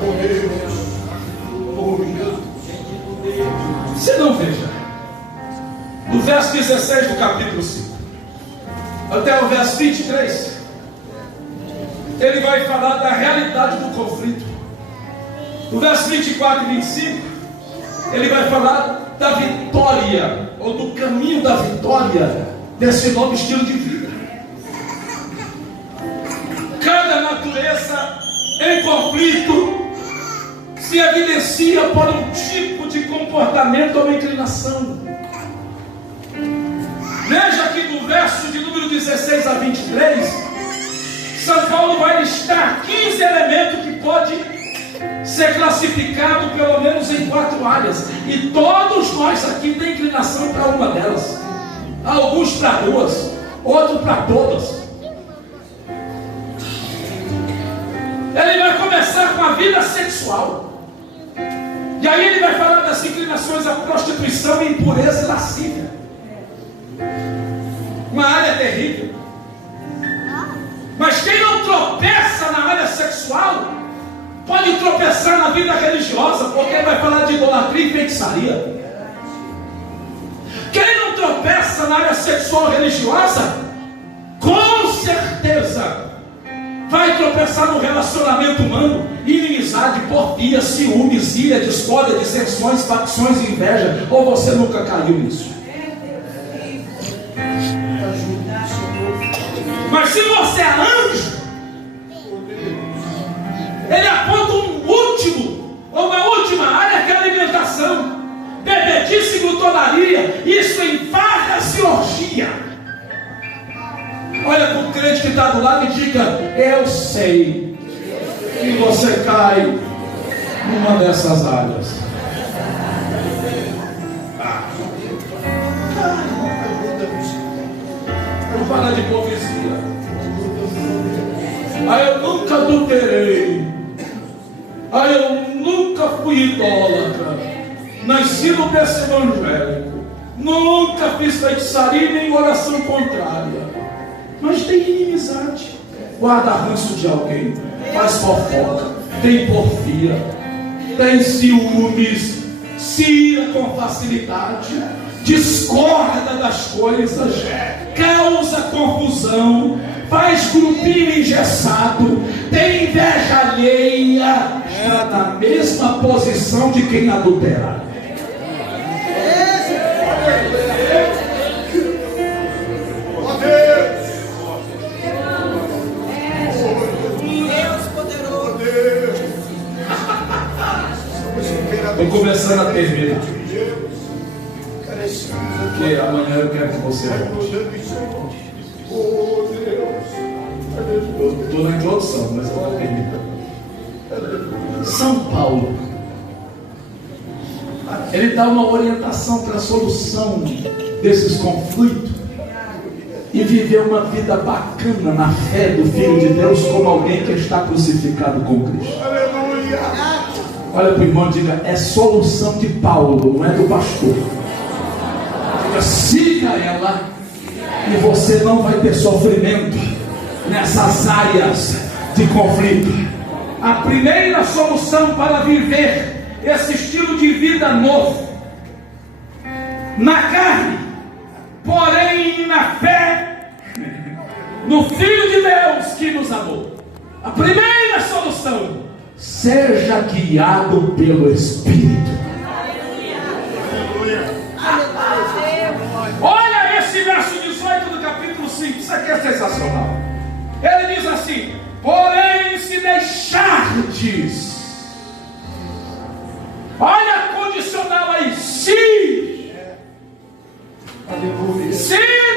Oh Deus, oh Deus. 16 do capítulo 5, até o verso 23, ele vai falar da realidade do conflito. No verso 24 e 25, ele vai falar da vitória, ou do caminho da vitória, desse novo estilo de vida. Cada natureza em conflito se evidencia por um tipo de comportamento ou inclinação. Veja que no verso de número 16 a 23, São Paulo vai listar 15 elementos que pode ser classificado pelo menos em 4 áreas. E todos nós aqui tem inclinação para uma delas. Alguns para 2, outros para todas. Ele vai começar com a vida sexual. E aí ele vai falar das inclinações à prostituição, impureza e lascívia. Uma área terrível. Mas quem não tropeça na área sexual pode tropeçar na vida religiosa, porque ele vai falar de idolatria e feitiçaria. Quem não tropeça na área sexual religiosa, com certeza vai tropeçar no relacionamento humano, inimizade, porfia, ciúmes, ira, discórdia, dissensões, facções e inveja. Ou você nunca caiu nisso? Mas se você é anjo, ele aponta uma última área, que é a alimentação. Bebedice e glutonaria, isso em farras e orgia. Olha para o crente que está do lado e diga: eu sei que você cai numa dessas áreas. Vamos falar de hipocrisia. Eu nunca adulterei. Eu nunca fui idólatra. Nasci no berço evangélico. Nunca fiz feitiçaria nem oração contrária. Mas tem inimizade, guarda ranço de alguém, faz fofoca, tem porfia, tem ciúmes, se ira com facilidade, discorda das coisas, causa confusão, faz grupinho engessado, tem inveja alheia, está na mesma posição de quem adultera. Estou começando a terminar, porque amanhã eu quero que você volte. Eu estou na introdução, mas eu vou terminar. São Paulo, ele dá uma orientação para a solução desses conflitos e viver uma vida bacana na fé do Filho de Deus, como alguém que está crucificado com Cristo. Aleluia! Olha para o irmão e diga: é solução de Paulo, não é do pastor. Diga: siga ela e você não vai ter sofrimento nessas áreas de conflito. A primeira solução para viver esse estilo de vida novo, na carne, porém na fé, no Filho de Deus que nos amou. A primeira solução: seja guiado pelo Espírito. Olha esse verso 18 do capítulo 5. Isso aqui é sensacional. Ele diz assim: porém, se deixardes. Olha a condicional aí: se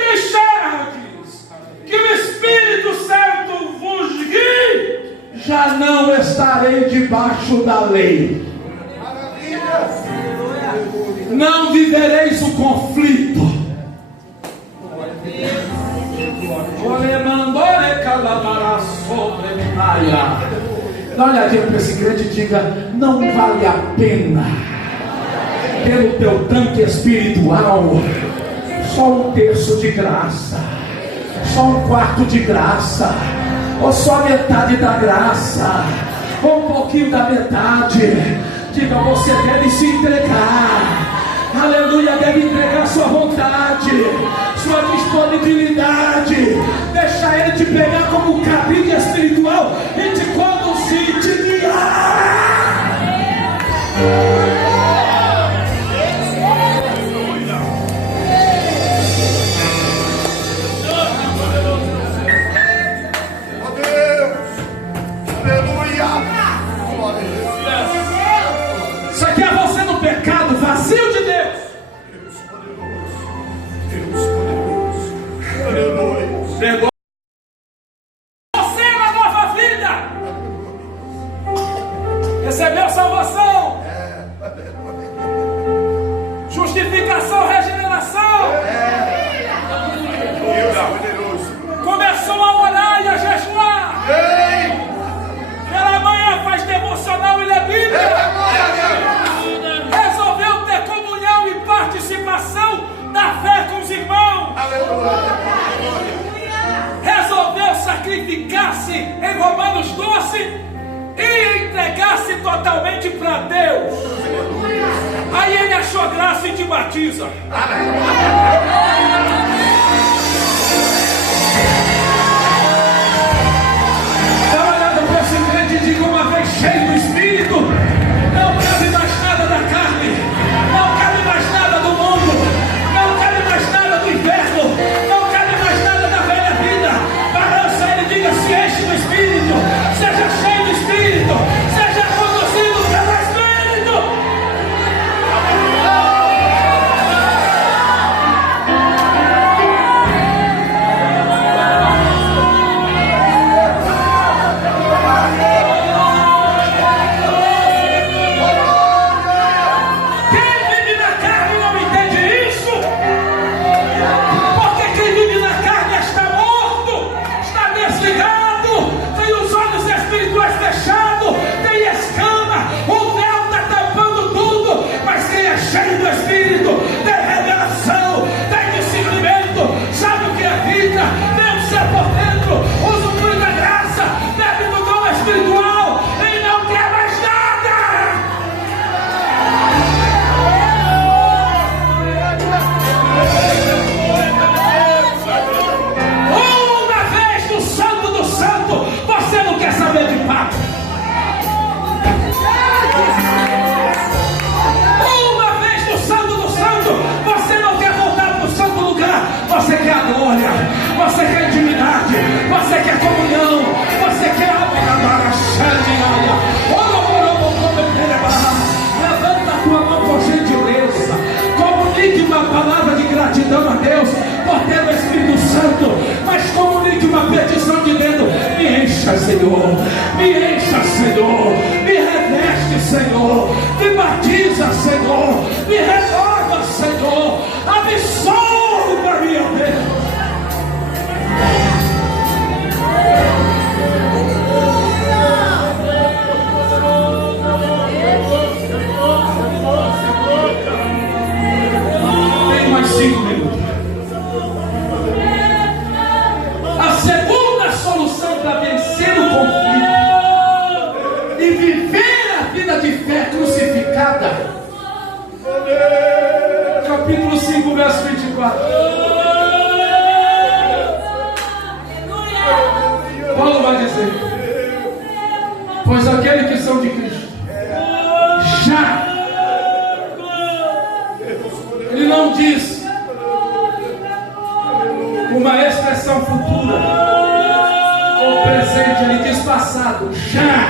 deixardes que o Espírito Santo vos guie, já não estarei debaixo da lei. Não vivereis o conflito. Dá uma olhadinha para esse crente e diga: não vale a pena, pelo teu tanque espiritual, só 1/3 de graça, só 1/4 de graça, ou só metade da graça, ou um pouquinho da metade. Diga: você deve se entregar aleluia, deve entregar sua vontade, sua disponibilidade. Deixa Ele te pegar como um cabide espiritual e te conduzir, te guiar. Isso aqui é você no pecado, vazio de Deus. Você na nova vida recebeu salvação, justificação, regeneração. Começou a orar e a jejuar. Pela manhã faz devocional e lê Bíblia. Resolveu ter comunhão e participação da fé com os irmãos. Resolveu sacrificar-se em Romanos 12 e entregar-se totalmente para Deus. Aí ele achou graça e te batiza. Dá uma olhada para esse crente e diga: uma vez cheio do Espírito, não cabe mais nada da carne, não cabe mais nada do mundo, não cabe mais nada do inferno, não cabe mais nada da velha vida. Balança ele e diga: se enche do Espírito, seja cheio do Espírito, seja conduzido pelo Espírito. Cheio do Espírito, tem revelação, tem discernimento, sabe o que é vida, deve ser por dentro, usufrui da graça, deve do dom espiritual e não quer mais nada. Uma vez no Santo do Santo, você não quer saber de papo. Você não quer voltar para o santo lugar. Você quer a glória, você quer intimidade, você quer comunhão, você quer levanta a tua mão por gentileza, comunique uma palavra de gratidão a Deus por ter o Espírito Santo, mas comunique uma petição dizendo: me encha, Senhor, me encha, Senhor, me reveste, Senhor, me batiza, Senhor, me renova, Senhor, absolva a minha vida. Tem mais 5 minutos. A segunda solução para vencer o conflito e viver a vida de fé crucificada, capítulo 5, verso 24. Paulo vai dizer: pois aqueles que são de Cristo já, ele não diz uma expressão futura ou presente, ele diz passado, já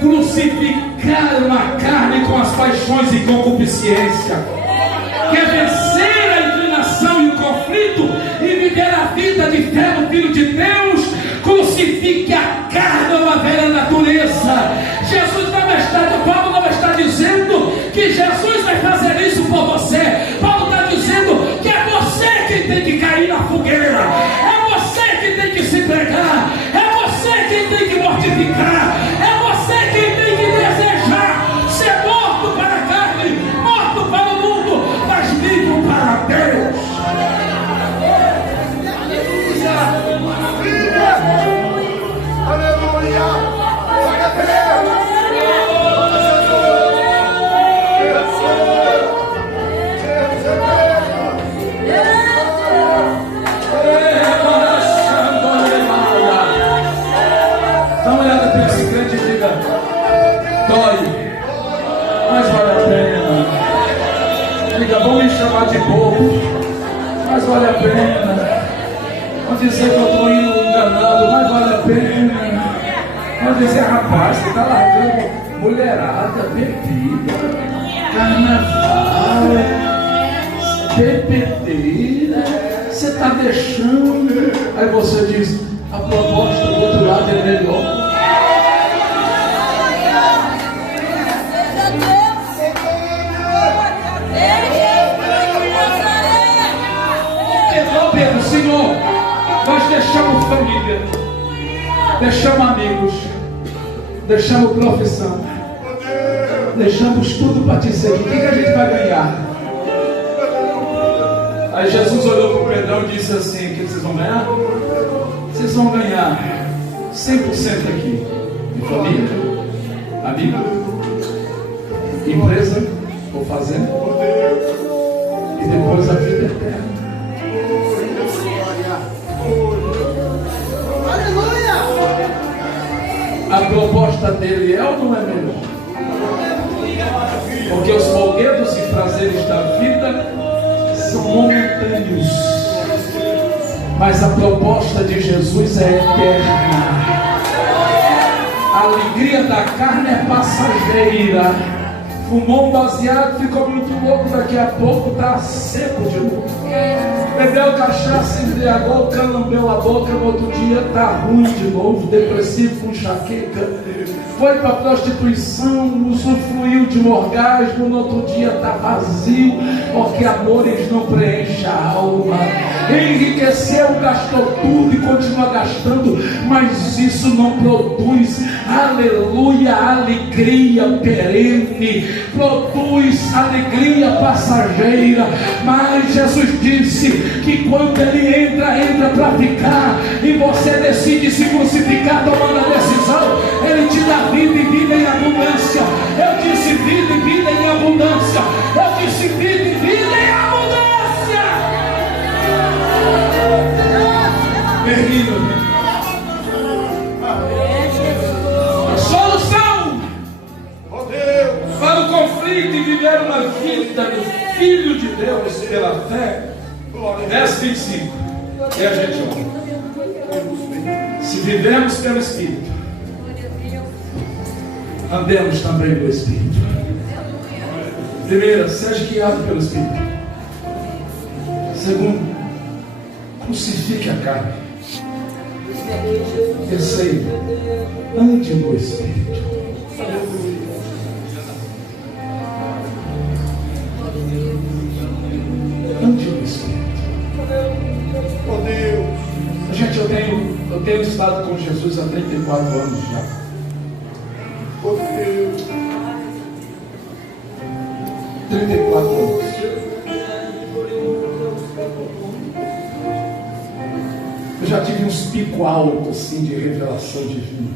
crucificaram a carne com as paixões e concupiscência. Quer vencer a inclinação e o conflito e viver a vida de fé no Filho de Deus? Crucifique a carne, uma velha natureza. Jesus não está, Paulo não está dizendo que Jesus vai fazer isso por você. Paulo está dizendo que é você quem tem que cair na fogueira, é você quem tem que se entregar, é você quem tem que mortificar, é você quem tem que desejar ser morto para a carne, morto para o mundo, mas vivo para Deus. Aleluia! chamar de bobo, mas vale a pena. Vão dizer que eu estou indo enganado, mas vale a pena. Vão dizer, rapaz, você está largando mulherada, bebida, carnaval, bebedeira, você está deixando. Aí você diz, a proposta do outro lado é melhor. Pedro, Senhor, nós deixamos família, deixamos amigos, deixamos profissão, deixamos tudo para te seguir. O que a gente vai ganhar? Aí Jesus olhou para o Pedrão e disse assim: o que vocês vão ganhar? Vocês vão ganhar 100% aqui, de família, amigo, empresa ou fazenda, e depois a vida eterna. A proposta dele é ou não é melhor? Porque os folguedos e prazeres da vida são momentâneos, mas a proposta de Jesus é eterna. A alegria da carne é passageira. Fumou um baseado, ficou muito louco, daqui a pouco está seco de novo. Bebeu cachaça, embriagou, calambeu a boca, no outro dia está ruim de novo, depressivo, com enxaqueca. Foi para a prostituição, usufruiu de um orgasmo, no outro dia está vazio, porque amores não preenchem a alma. Enriqueceu, gastou tudo e continua gastando, mas isso não produz, aleluia, alegria perene, produz alegria passageira. Mas Jesus disse que quando Ele entra para ficar, e você decide se crucificar tomando a decisão, Ele te dá vida e vida em abundância. Eu disse vida e vida em abundância. Eu disse vida e vida em abundância. Termino. A solução para o conflito e viver uma vida do Filho de Deus pela fé, verso 25, e a gente olha. Se vivemos pelo Espírito, andemos também pelo Espírito. Primeiro, seja guiado pelo Espírito. Segundo, crucifique a carne. Terceiro, ande no Espírito. Ande no Espírito. Gente, eu tenho estado com Jesus há 34 anos já. 34 anos. Eu já tive uns picos altos assim de revelação divina.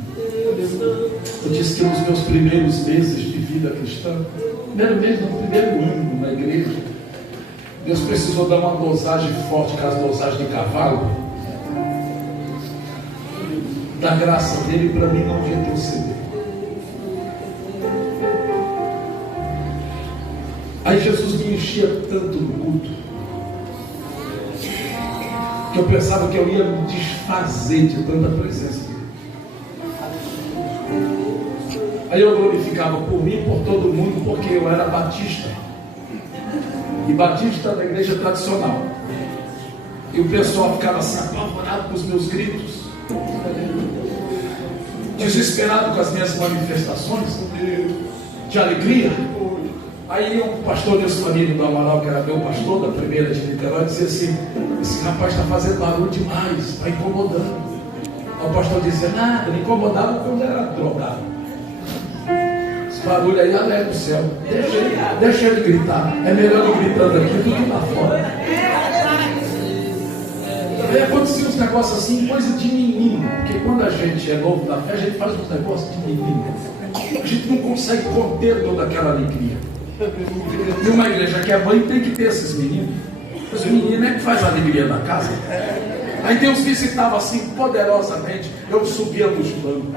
Eu disse que nos meus primeiros meses de vida cristã, primeiro ano na igreja, Deus precisou dar uma dosagem forte, aquelas dosagens de cavalo, da graça dele para mim não retroceder. Aí Jesus me enchia tanto no culto que eu pensava que eu ia me desfazer de tanta presença dele. Aí eu glorificava por mim, por todo mundo, porque eu era batista, e batista da igreja tradicional, e o pessoal ficava assim apavorado com os meus gritos, desesperado com as minhas manifestações de alegria. Aí um pastor Deus Família do Amaral, que era meu pastor da primeira de Niterói, dizia assim: esse rapaz está fazendo barulho demais, está incomodando. O pastor dizia: nada, me incomodava quando era drogado. Esse barulho aí alegra o céu, deixa ele gritar, é melhor eu gritando aqui do que lá fora. Aí acontecia uns negócios assim, coisa de menino, porque quando a gente é novo na fé, a gente faz uns negócios de menino, a gente não consegue conter toda aquela alegria. E uma igreja que é mãe tem que ter esses meninos. Os meninos é que faz a alegria da casa. Aí Deus visitava assim poderosamente. Eu subia nos bancos,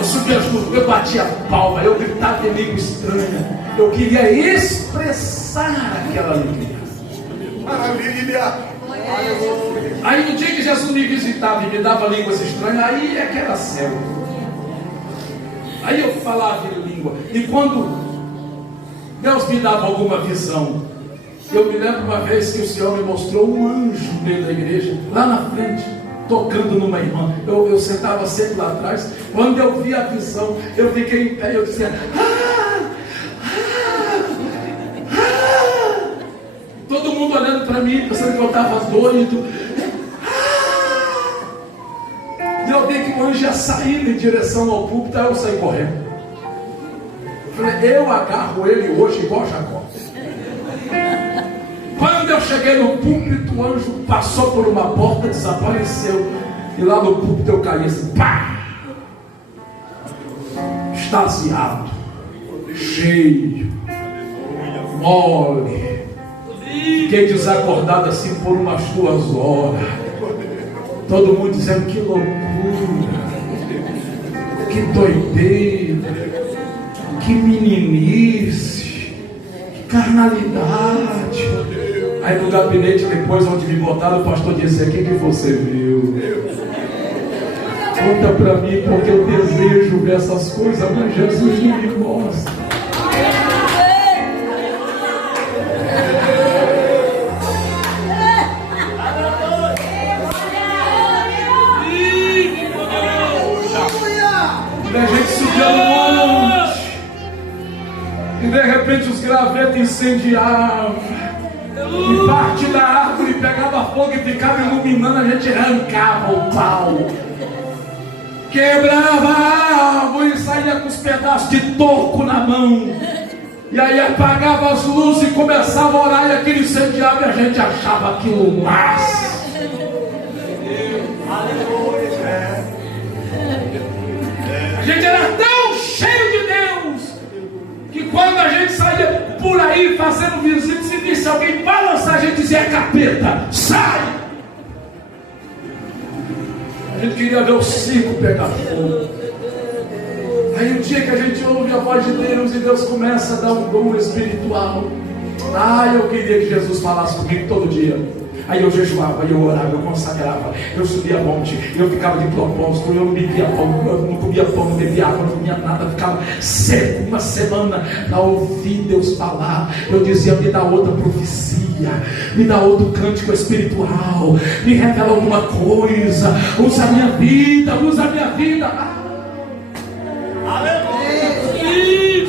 Eu subia as luzes, eu batia palma, eu gritava em língua estranha. Eu queria expressar aquela alegria. Maravilha! Aí no dia que Jesus me visitava e me dava línguas estranhas, aí é que era céu. Aí eu falava em língua. E quando Deus me dava alguma visão, eu me lembro uma vez que o Senhor me mostrou um anjo no meio da igreja, lá na frente, tocando numa irmã. Eu sentava sempre lá atrás. Quando eu vi a visão, eu fiquei em pé e eu dizia: todo mundo olhando para mim, pensando que eu estava doido. E eu vi que o anjo ia saindo em direção ao púlpito, aí eu saí correndo. Eu falei: eu agarro ele hoje igual Jacó. Quando eu cheguei no púlpito, o anjo passou por uma porta, desapareceu. E lá no púlpito eu caí assim, pá! Extasiado, cheio, mole. Fiquei desacordado assim por umas 2 horas. Todo mundo dizendo: que loucura, que doideira, que meninice, que carnalidade. Aí no gabinete depois onde me botaram, o pastor disse: o que você viu? Conta para mim, porque eu desejo ver essas coisas, mas Jesus não me mostra. E a gente subia no monte, e de repente os gravetos incendiavam, e parte da árvore pegava fogo e ficava iluminando, a gente arrancava o pau, quebrava a árvore e saía com os pedaços de toco na mão, e aí apagava as luzes e começava a orar, e aquilo incendiava e a gente achava aquilo massa. A gente era tão cheio de Deus que quando a gente saía por aí fazendo visita, se visse alguém balançar, a gente dizia: capeta, sai! A gente queria ver o circo pegar fogo. Aí o dia que a gente ouve a voz de Deus e Deus começa a dar um dom espiritual, eu queria que Jesus falasse comigo todo dia. Aí eu jejuava, eu orava, eu consagrava, eu subia a monte, eu ficava de propósito, eu não bebia pão, eu não comia pão, não bebia água, não comia nada, ficava seco uma semana para ouvir Deus falar. Eu dizia: me dá outra profecia, me dá outro cântico espiritual, me revela alguma coisa, usa a minha vida, usa a minha vida.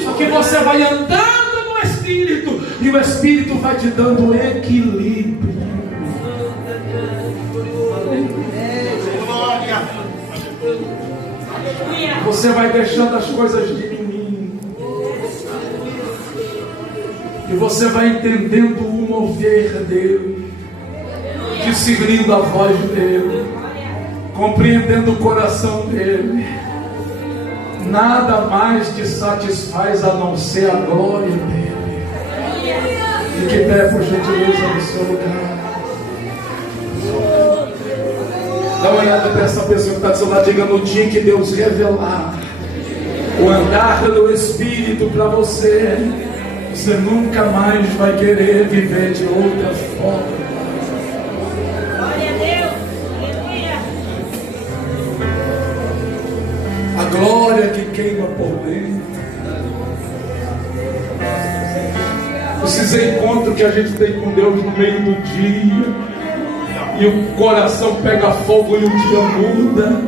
Só que você vai andando no Espírito, e o Espírito vai te dando equilíbrio. Você vai deixando as coisas de mim, e você vai entendendo o mover dele, discernindo a voz dele, compreendendo o coração dele. Nada mais te satisfaz a não ser a glória dele. Fique em pé, por gentileza, no seu lugar. Dá uma olhada para essa pessoa que está do seu lado. Diga: no dia que Deus revelar o andar do Espírito para você, você nunca mais vai querer viver de outra forma. Glória a Deus. Aleluia. A glória que queima por dentro. Esses encontros que a gente tem com Deus no meio do dia, e o coração pega fogo e o dia muda.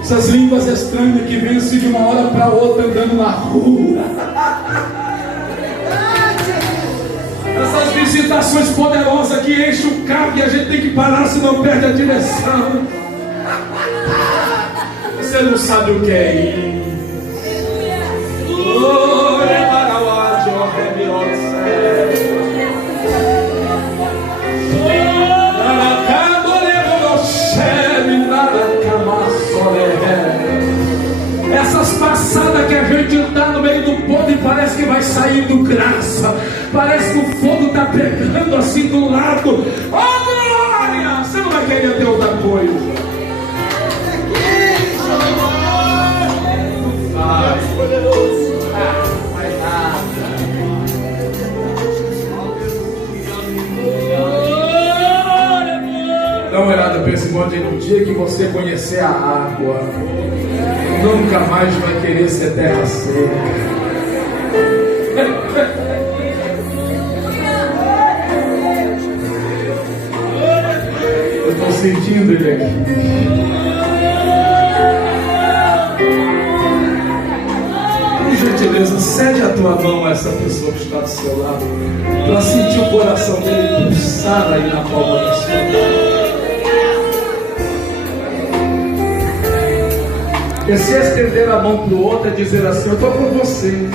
Essas línguas estranhas que vêm assim de uma hora para outra andando na rua. Essas visitações poderosas que enchem o carro e a gente tem que parar, senão perde a direção. Você não sabe o que é isso. Essas passadas que a gente dá no meio do povo e parece que vai saindo graça, parece que o fogo está pegando assim do lado. Oh glória! Você não vai querer ter outra coisa. onde no dia que você conhecer a água, nunca mais vai querer ser terra seca. Eu estou sentindo ele aqui. Por gentileza, cede a tua mão a essa pessoa que está do seu lado, para sentir o coração dele pulsar aí na palma da sua mão. E se estender a mão para o outro é dizer assim: eu estou com você.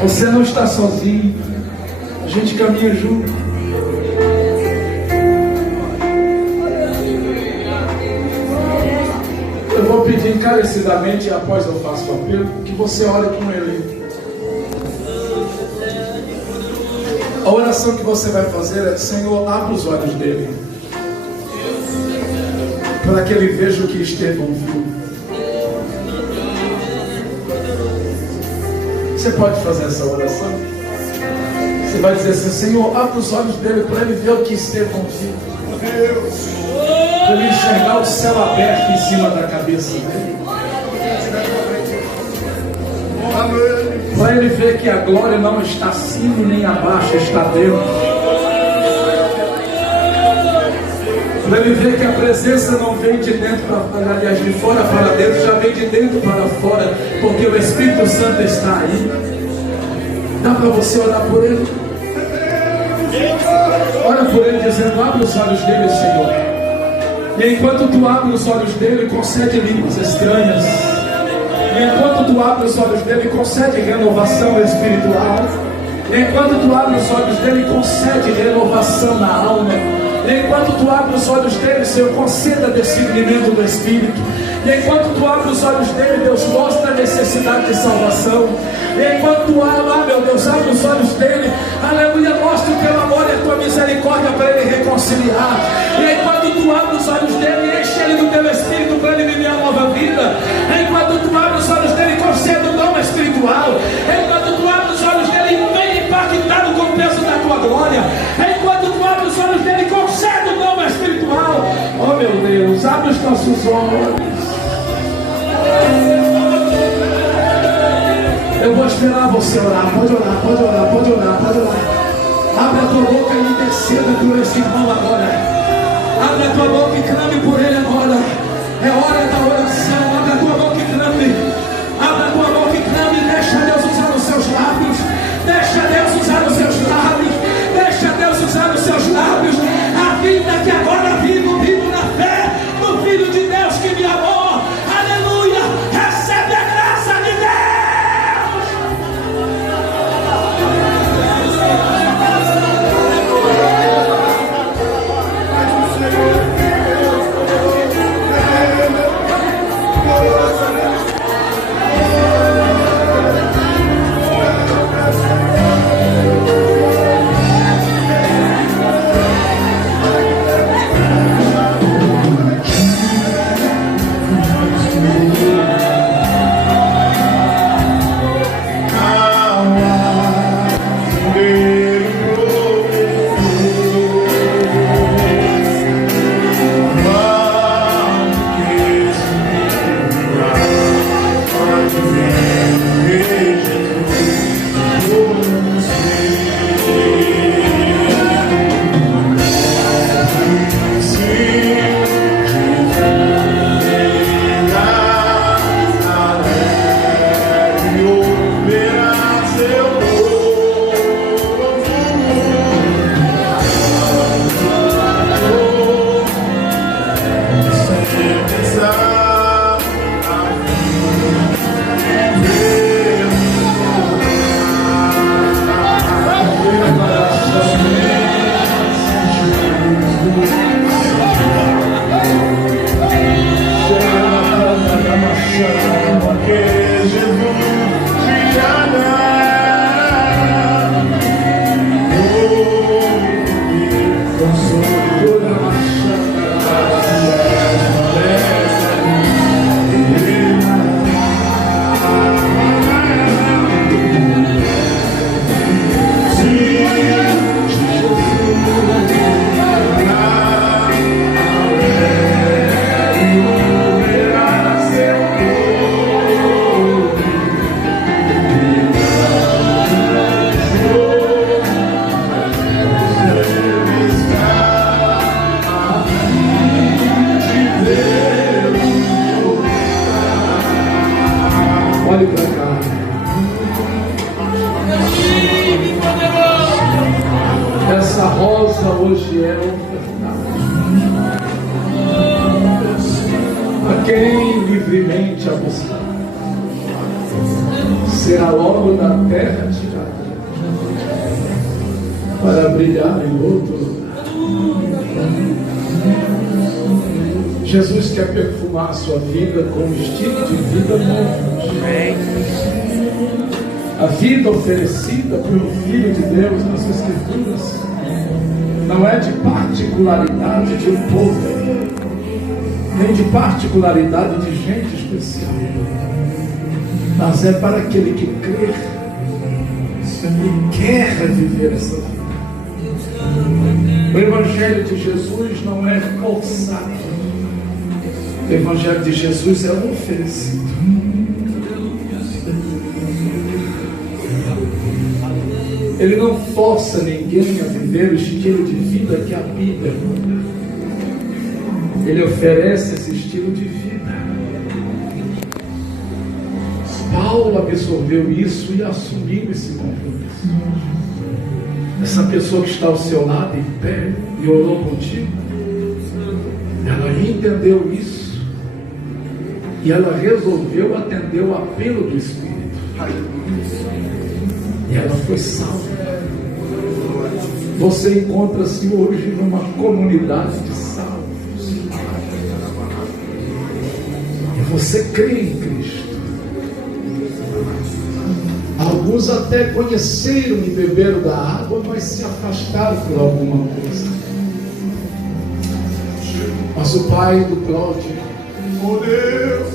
Você não está sozinho. A gente caminha junto. Eu vou pedir encarecidamente, e após eu faço o apelo, que você ore com ele. A oração que você vai fazer é: Senhor, abre os olhos dele, para que ele veja o que Estevão viu. Você pode fazer essa oração? Você vai dizer assim: Senhor, abre os olhos dele para ele ver o que Estevão viu. Para ele enxergar o céu aberto em cima da cabeça dele. Para ele ver que a glória não está acima nem abaixo, está dentro. Para ele ver que a presença não vem de dentro para, aliás, de fora para dentro, já vem de dentro para fora, porque o Espírito Santo está aí. Dá para você orar por ele? Ora por ele dizendo: abre os olhos dele, Senhor. E enquanto tu abre os olhos dele, concede línguas estranhas. E enquanto tu abre os olhos dele, concede renovação espiritual. E enquanto tu abre os olhos dele, concede renovação na alma. E enquanto tu abre os olhos dele, Senhor, conceda discernimento do Espírito. E enquanto tu abre os olhos dele, Deus, mostra a necessidade de salvação. E enquanto tu meu Deus, abre os olhos dele, aleluia, mostra o teu amor e a tua misericórdia para ele reconciliar. E enquanto tu abre os olhos dele, enche ele do teu Espírito para ele viver a nova vida. E enquanto tu abre os olhos dele, conceda o dom espiritual. E enquanto tu abre os olhos dele, vem impactado com o peso da tua glória. E enquanto tu abre os olhos dele, conceda o dom espiritual. Oh meu Deus, abre os nossos olhos. Eu vou esperar você orar. Pode orar, pode orar, pode orar, pode orar. Abre a tua boca e interceda por esse irmão agora. Abre a tua boca e clame por ele agora. É hora da oração. Abre a tua boca e clame. Abre a tua boca e clame. Deixa Deus usar os seus lábios. Deixa Deus usar os seus lábios. Deixa Deus usar os seus lábios. A vida que agora vivo na fé do Filho de Deus que me amou. Aleluia. Recebe a graça de Deus. graça hoje é ofertada a quem livremente a buscar. Será logo da terra tirada para brilhar em outro lugar. Jesus quer perfumar a sua vida com um estilo de vida novo. A vida oferecida pelo Filho de Deus nas Escrituras não é de particularidade de um povo, nem de particularidade de gente especial, mas é para aquele que crê e quer viver essa vida. O Evangelho de Jesus não é forçado. O Evangelho de Jesus é oferecido. Ele não força ninguém a viver o estilo de vida que a Bíblia manda. Ele oferece esse estilo de vida. Paulo absorveu isso e assumiu esse compromisso. Essa pessoa que está ao seu lado em pé e orou contigo, ela entendeu isso e ela resolveu atender o apelo do Espírito. E ela foi salva. Você encontra-se hoje numa comunidade de salvos. E você crê em Cristo. Alguns até conheceram e beberam da água, mas se afastaram por alguma coisa. Mas o Pai do pródigo, Oh Deus,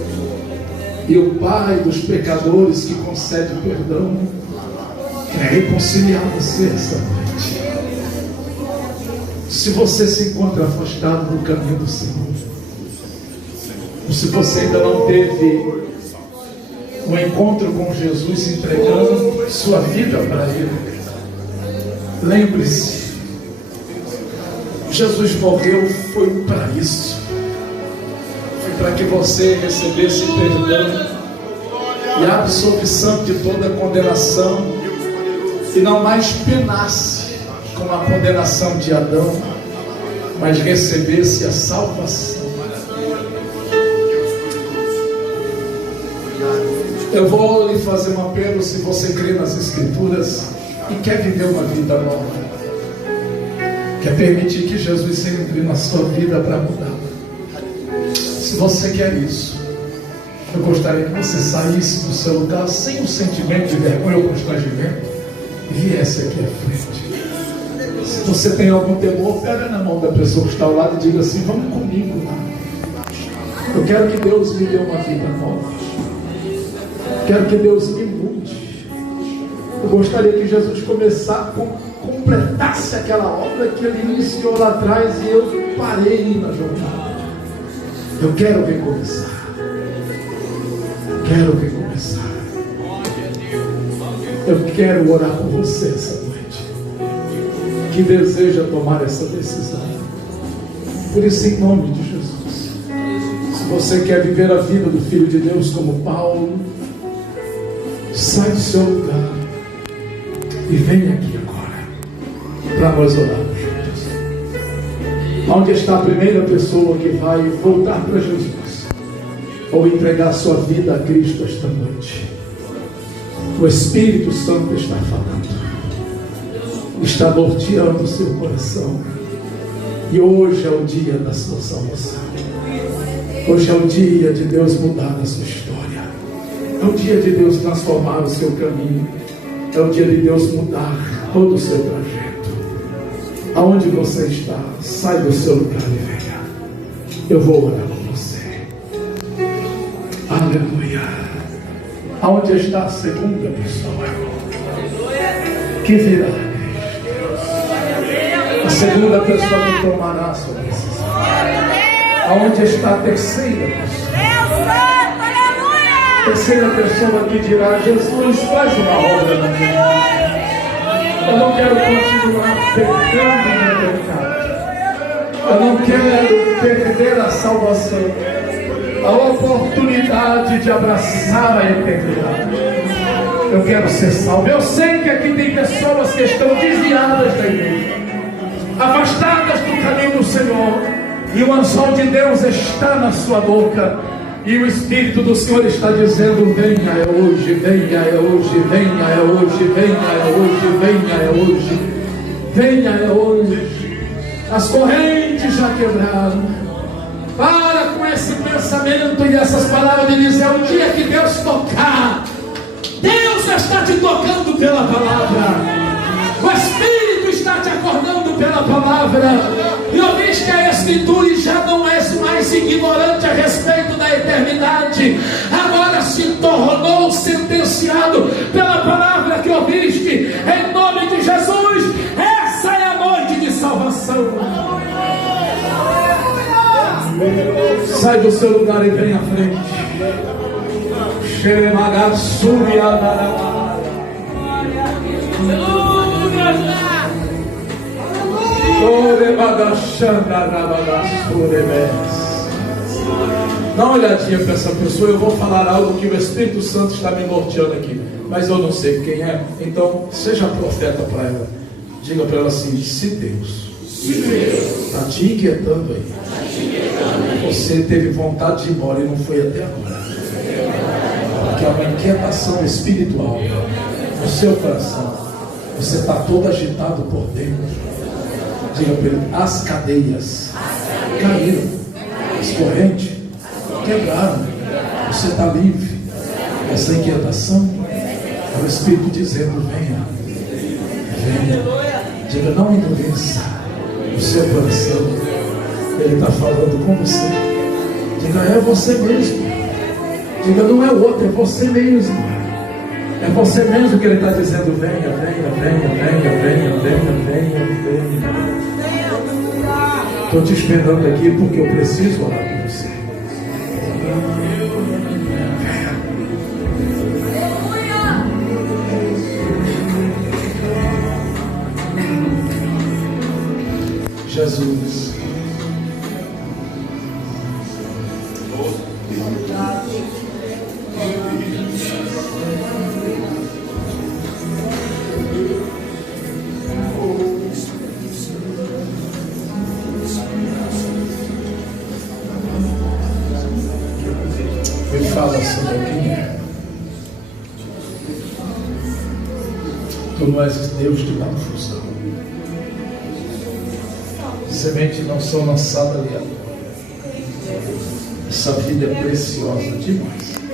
e o Pai dos pecadores que concede perdão, quer reconciliar você essa noite. Se você se encontra afastado do caminho do Senhor, ou se você ainda não teve um encontro com Jesus entregando sua vida para Ele, lembre-se, Jesus morreu foi para isso. Foi para que você recebesse perdão e a absolvição de toda condenação e não mais penasse com a condenação de Adão, mas recebesse a salvação. Eu vou lhe fazer um apelo, se você crê nas Escrituras e quer viver uma vida nova, quer permitir que Jesus entre na sua vida para mudá-la. Se você quer isso, eu gostaria que você saísse do seu lugar sem um sentimento de vergonha ou constrangimento e viesse aqui à frente. Se você tem algum temor, pega na mão da pessoa que está ao lado e diga assim: vamos comigo lá. Eu quero que Deus me dê uma vida nova. Quero que Deus me mude. Eu gostaria que Jesus completasse aquela obra que Ele iniciou lá atrás e eu parei na jornada. Eu quero recomeçar. Quero recomeçar. Eu quero orar por você essa noite, que deseja tomar essa decisão. Por isso, em nome de Jesus, se você quer viver a vida do Filho de Deus como Paulo, sai do seu lugar e vem aqui agora para nós orarmos juntos. Onde está a primeira pessoa que vai voltar para Jesus ou entregar sua vida a Cristo esta noite? O Espírito Santo está falando, está norteando o seu coração, e hoje é o dia da sua salvação. Hoje é o dia de Deus mudar a sua história, é o dia de Deus transformar o seu caminho, é o dia de Deus mudar todo o seu trajeto. Aonde você está, sai do seu lugar e venha. Eu vou orar por você. Aleluia. Aonde está a segunda pessoa que virá? A segunda pessoa que tomará a sua decisão. Aonde está a terceira pessoa? A terceira pessoa que dirá: Jesus, faz uma obra na minha vida. Eu não quero continuar pecando em meu pecado. Eu não quero perder a salvação, a oportunidade de abraçar a eternidade. Eu quero ser salvo. Eu sei que aqui tem pessoas que estão desviadas da igreja. afastadas do caminho do Senhor, e o anzol de Deus está na sua boca, e o Espírito do Senhor está dizendo: venha é hoje, venha é hoje, venha é hoje, venha é hoje, venha é hoje, venha é hoje. As correntes já quebraram. Para com esse pensamento e essas palavras de dizer: o dia que Deus tocar, Deus está te tocando pela palavra. O Espírito está te acordando pela palavra. E ouviste a Escritura e já não és mais ignorante a respeito da eternidade. Agora se tornou sentenciado pela palavra que ouviste. Em nome de Jesus, essa é a noite de salvação. Sai do seu lugar e vem à frente. Dá uma olhadinha para essa pessoa. Eu vou falar algo que o Espírito Santo está me norteando aqui, mas eu não sei quem é. Então seja profeta para ela. Diga para ela assim: se Deus está te inquietando aí, você teve vontade de ir embora e não foi até agora, porque é uma inquietação espiritual no seu coração. Você está todo agitado por dentro. Diga para ele: as cadeias caíram, as correntes quebraram, você está livre. Essa inquietação é o Espírito dizendo: venha, venha. Diga: não endureça o seu coração. Ele está falando com você. Diga: é você mesmo. Diga: não é o outro, é você mesmo. É você mesmo que ele está dizendo: venha, venha, venha, venha, venha, venha, venha, venha. Estou te esperando aqui porque eu preciso orar com você. Jesus. Me fala sobre aqui. Tu não és Deus de confusão. Semente não são lançadas ali agora. Essa vida é preciosa demais.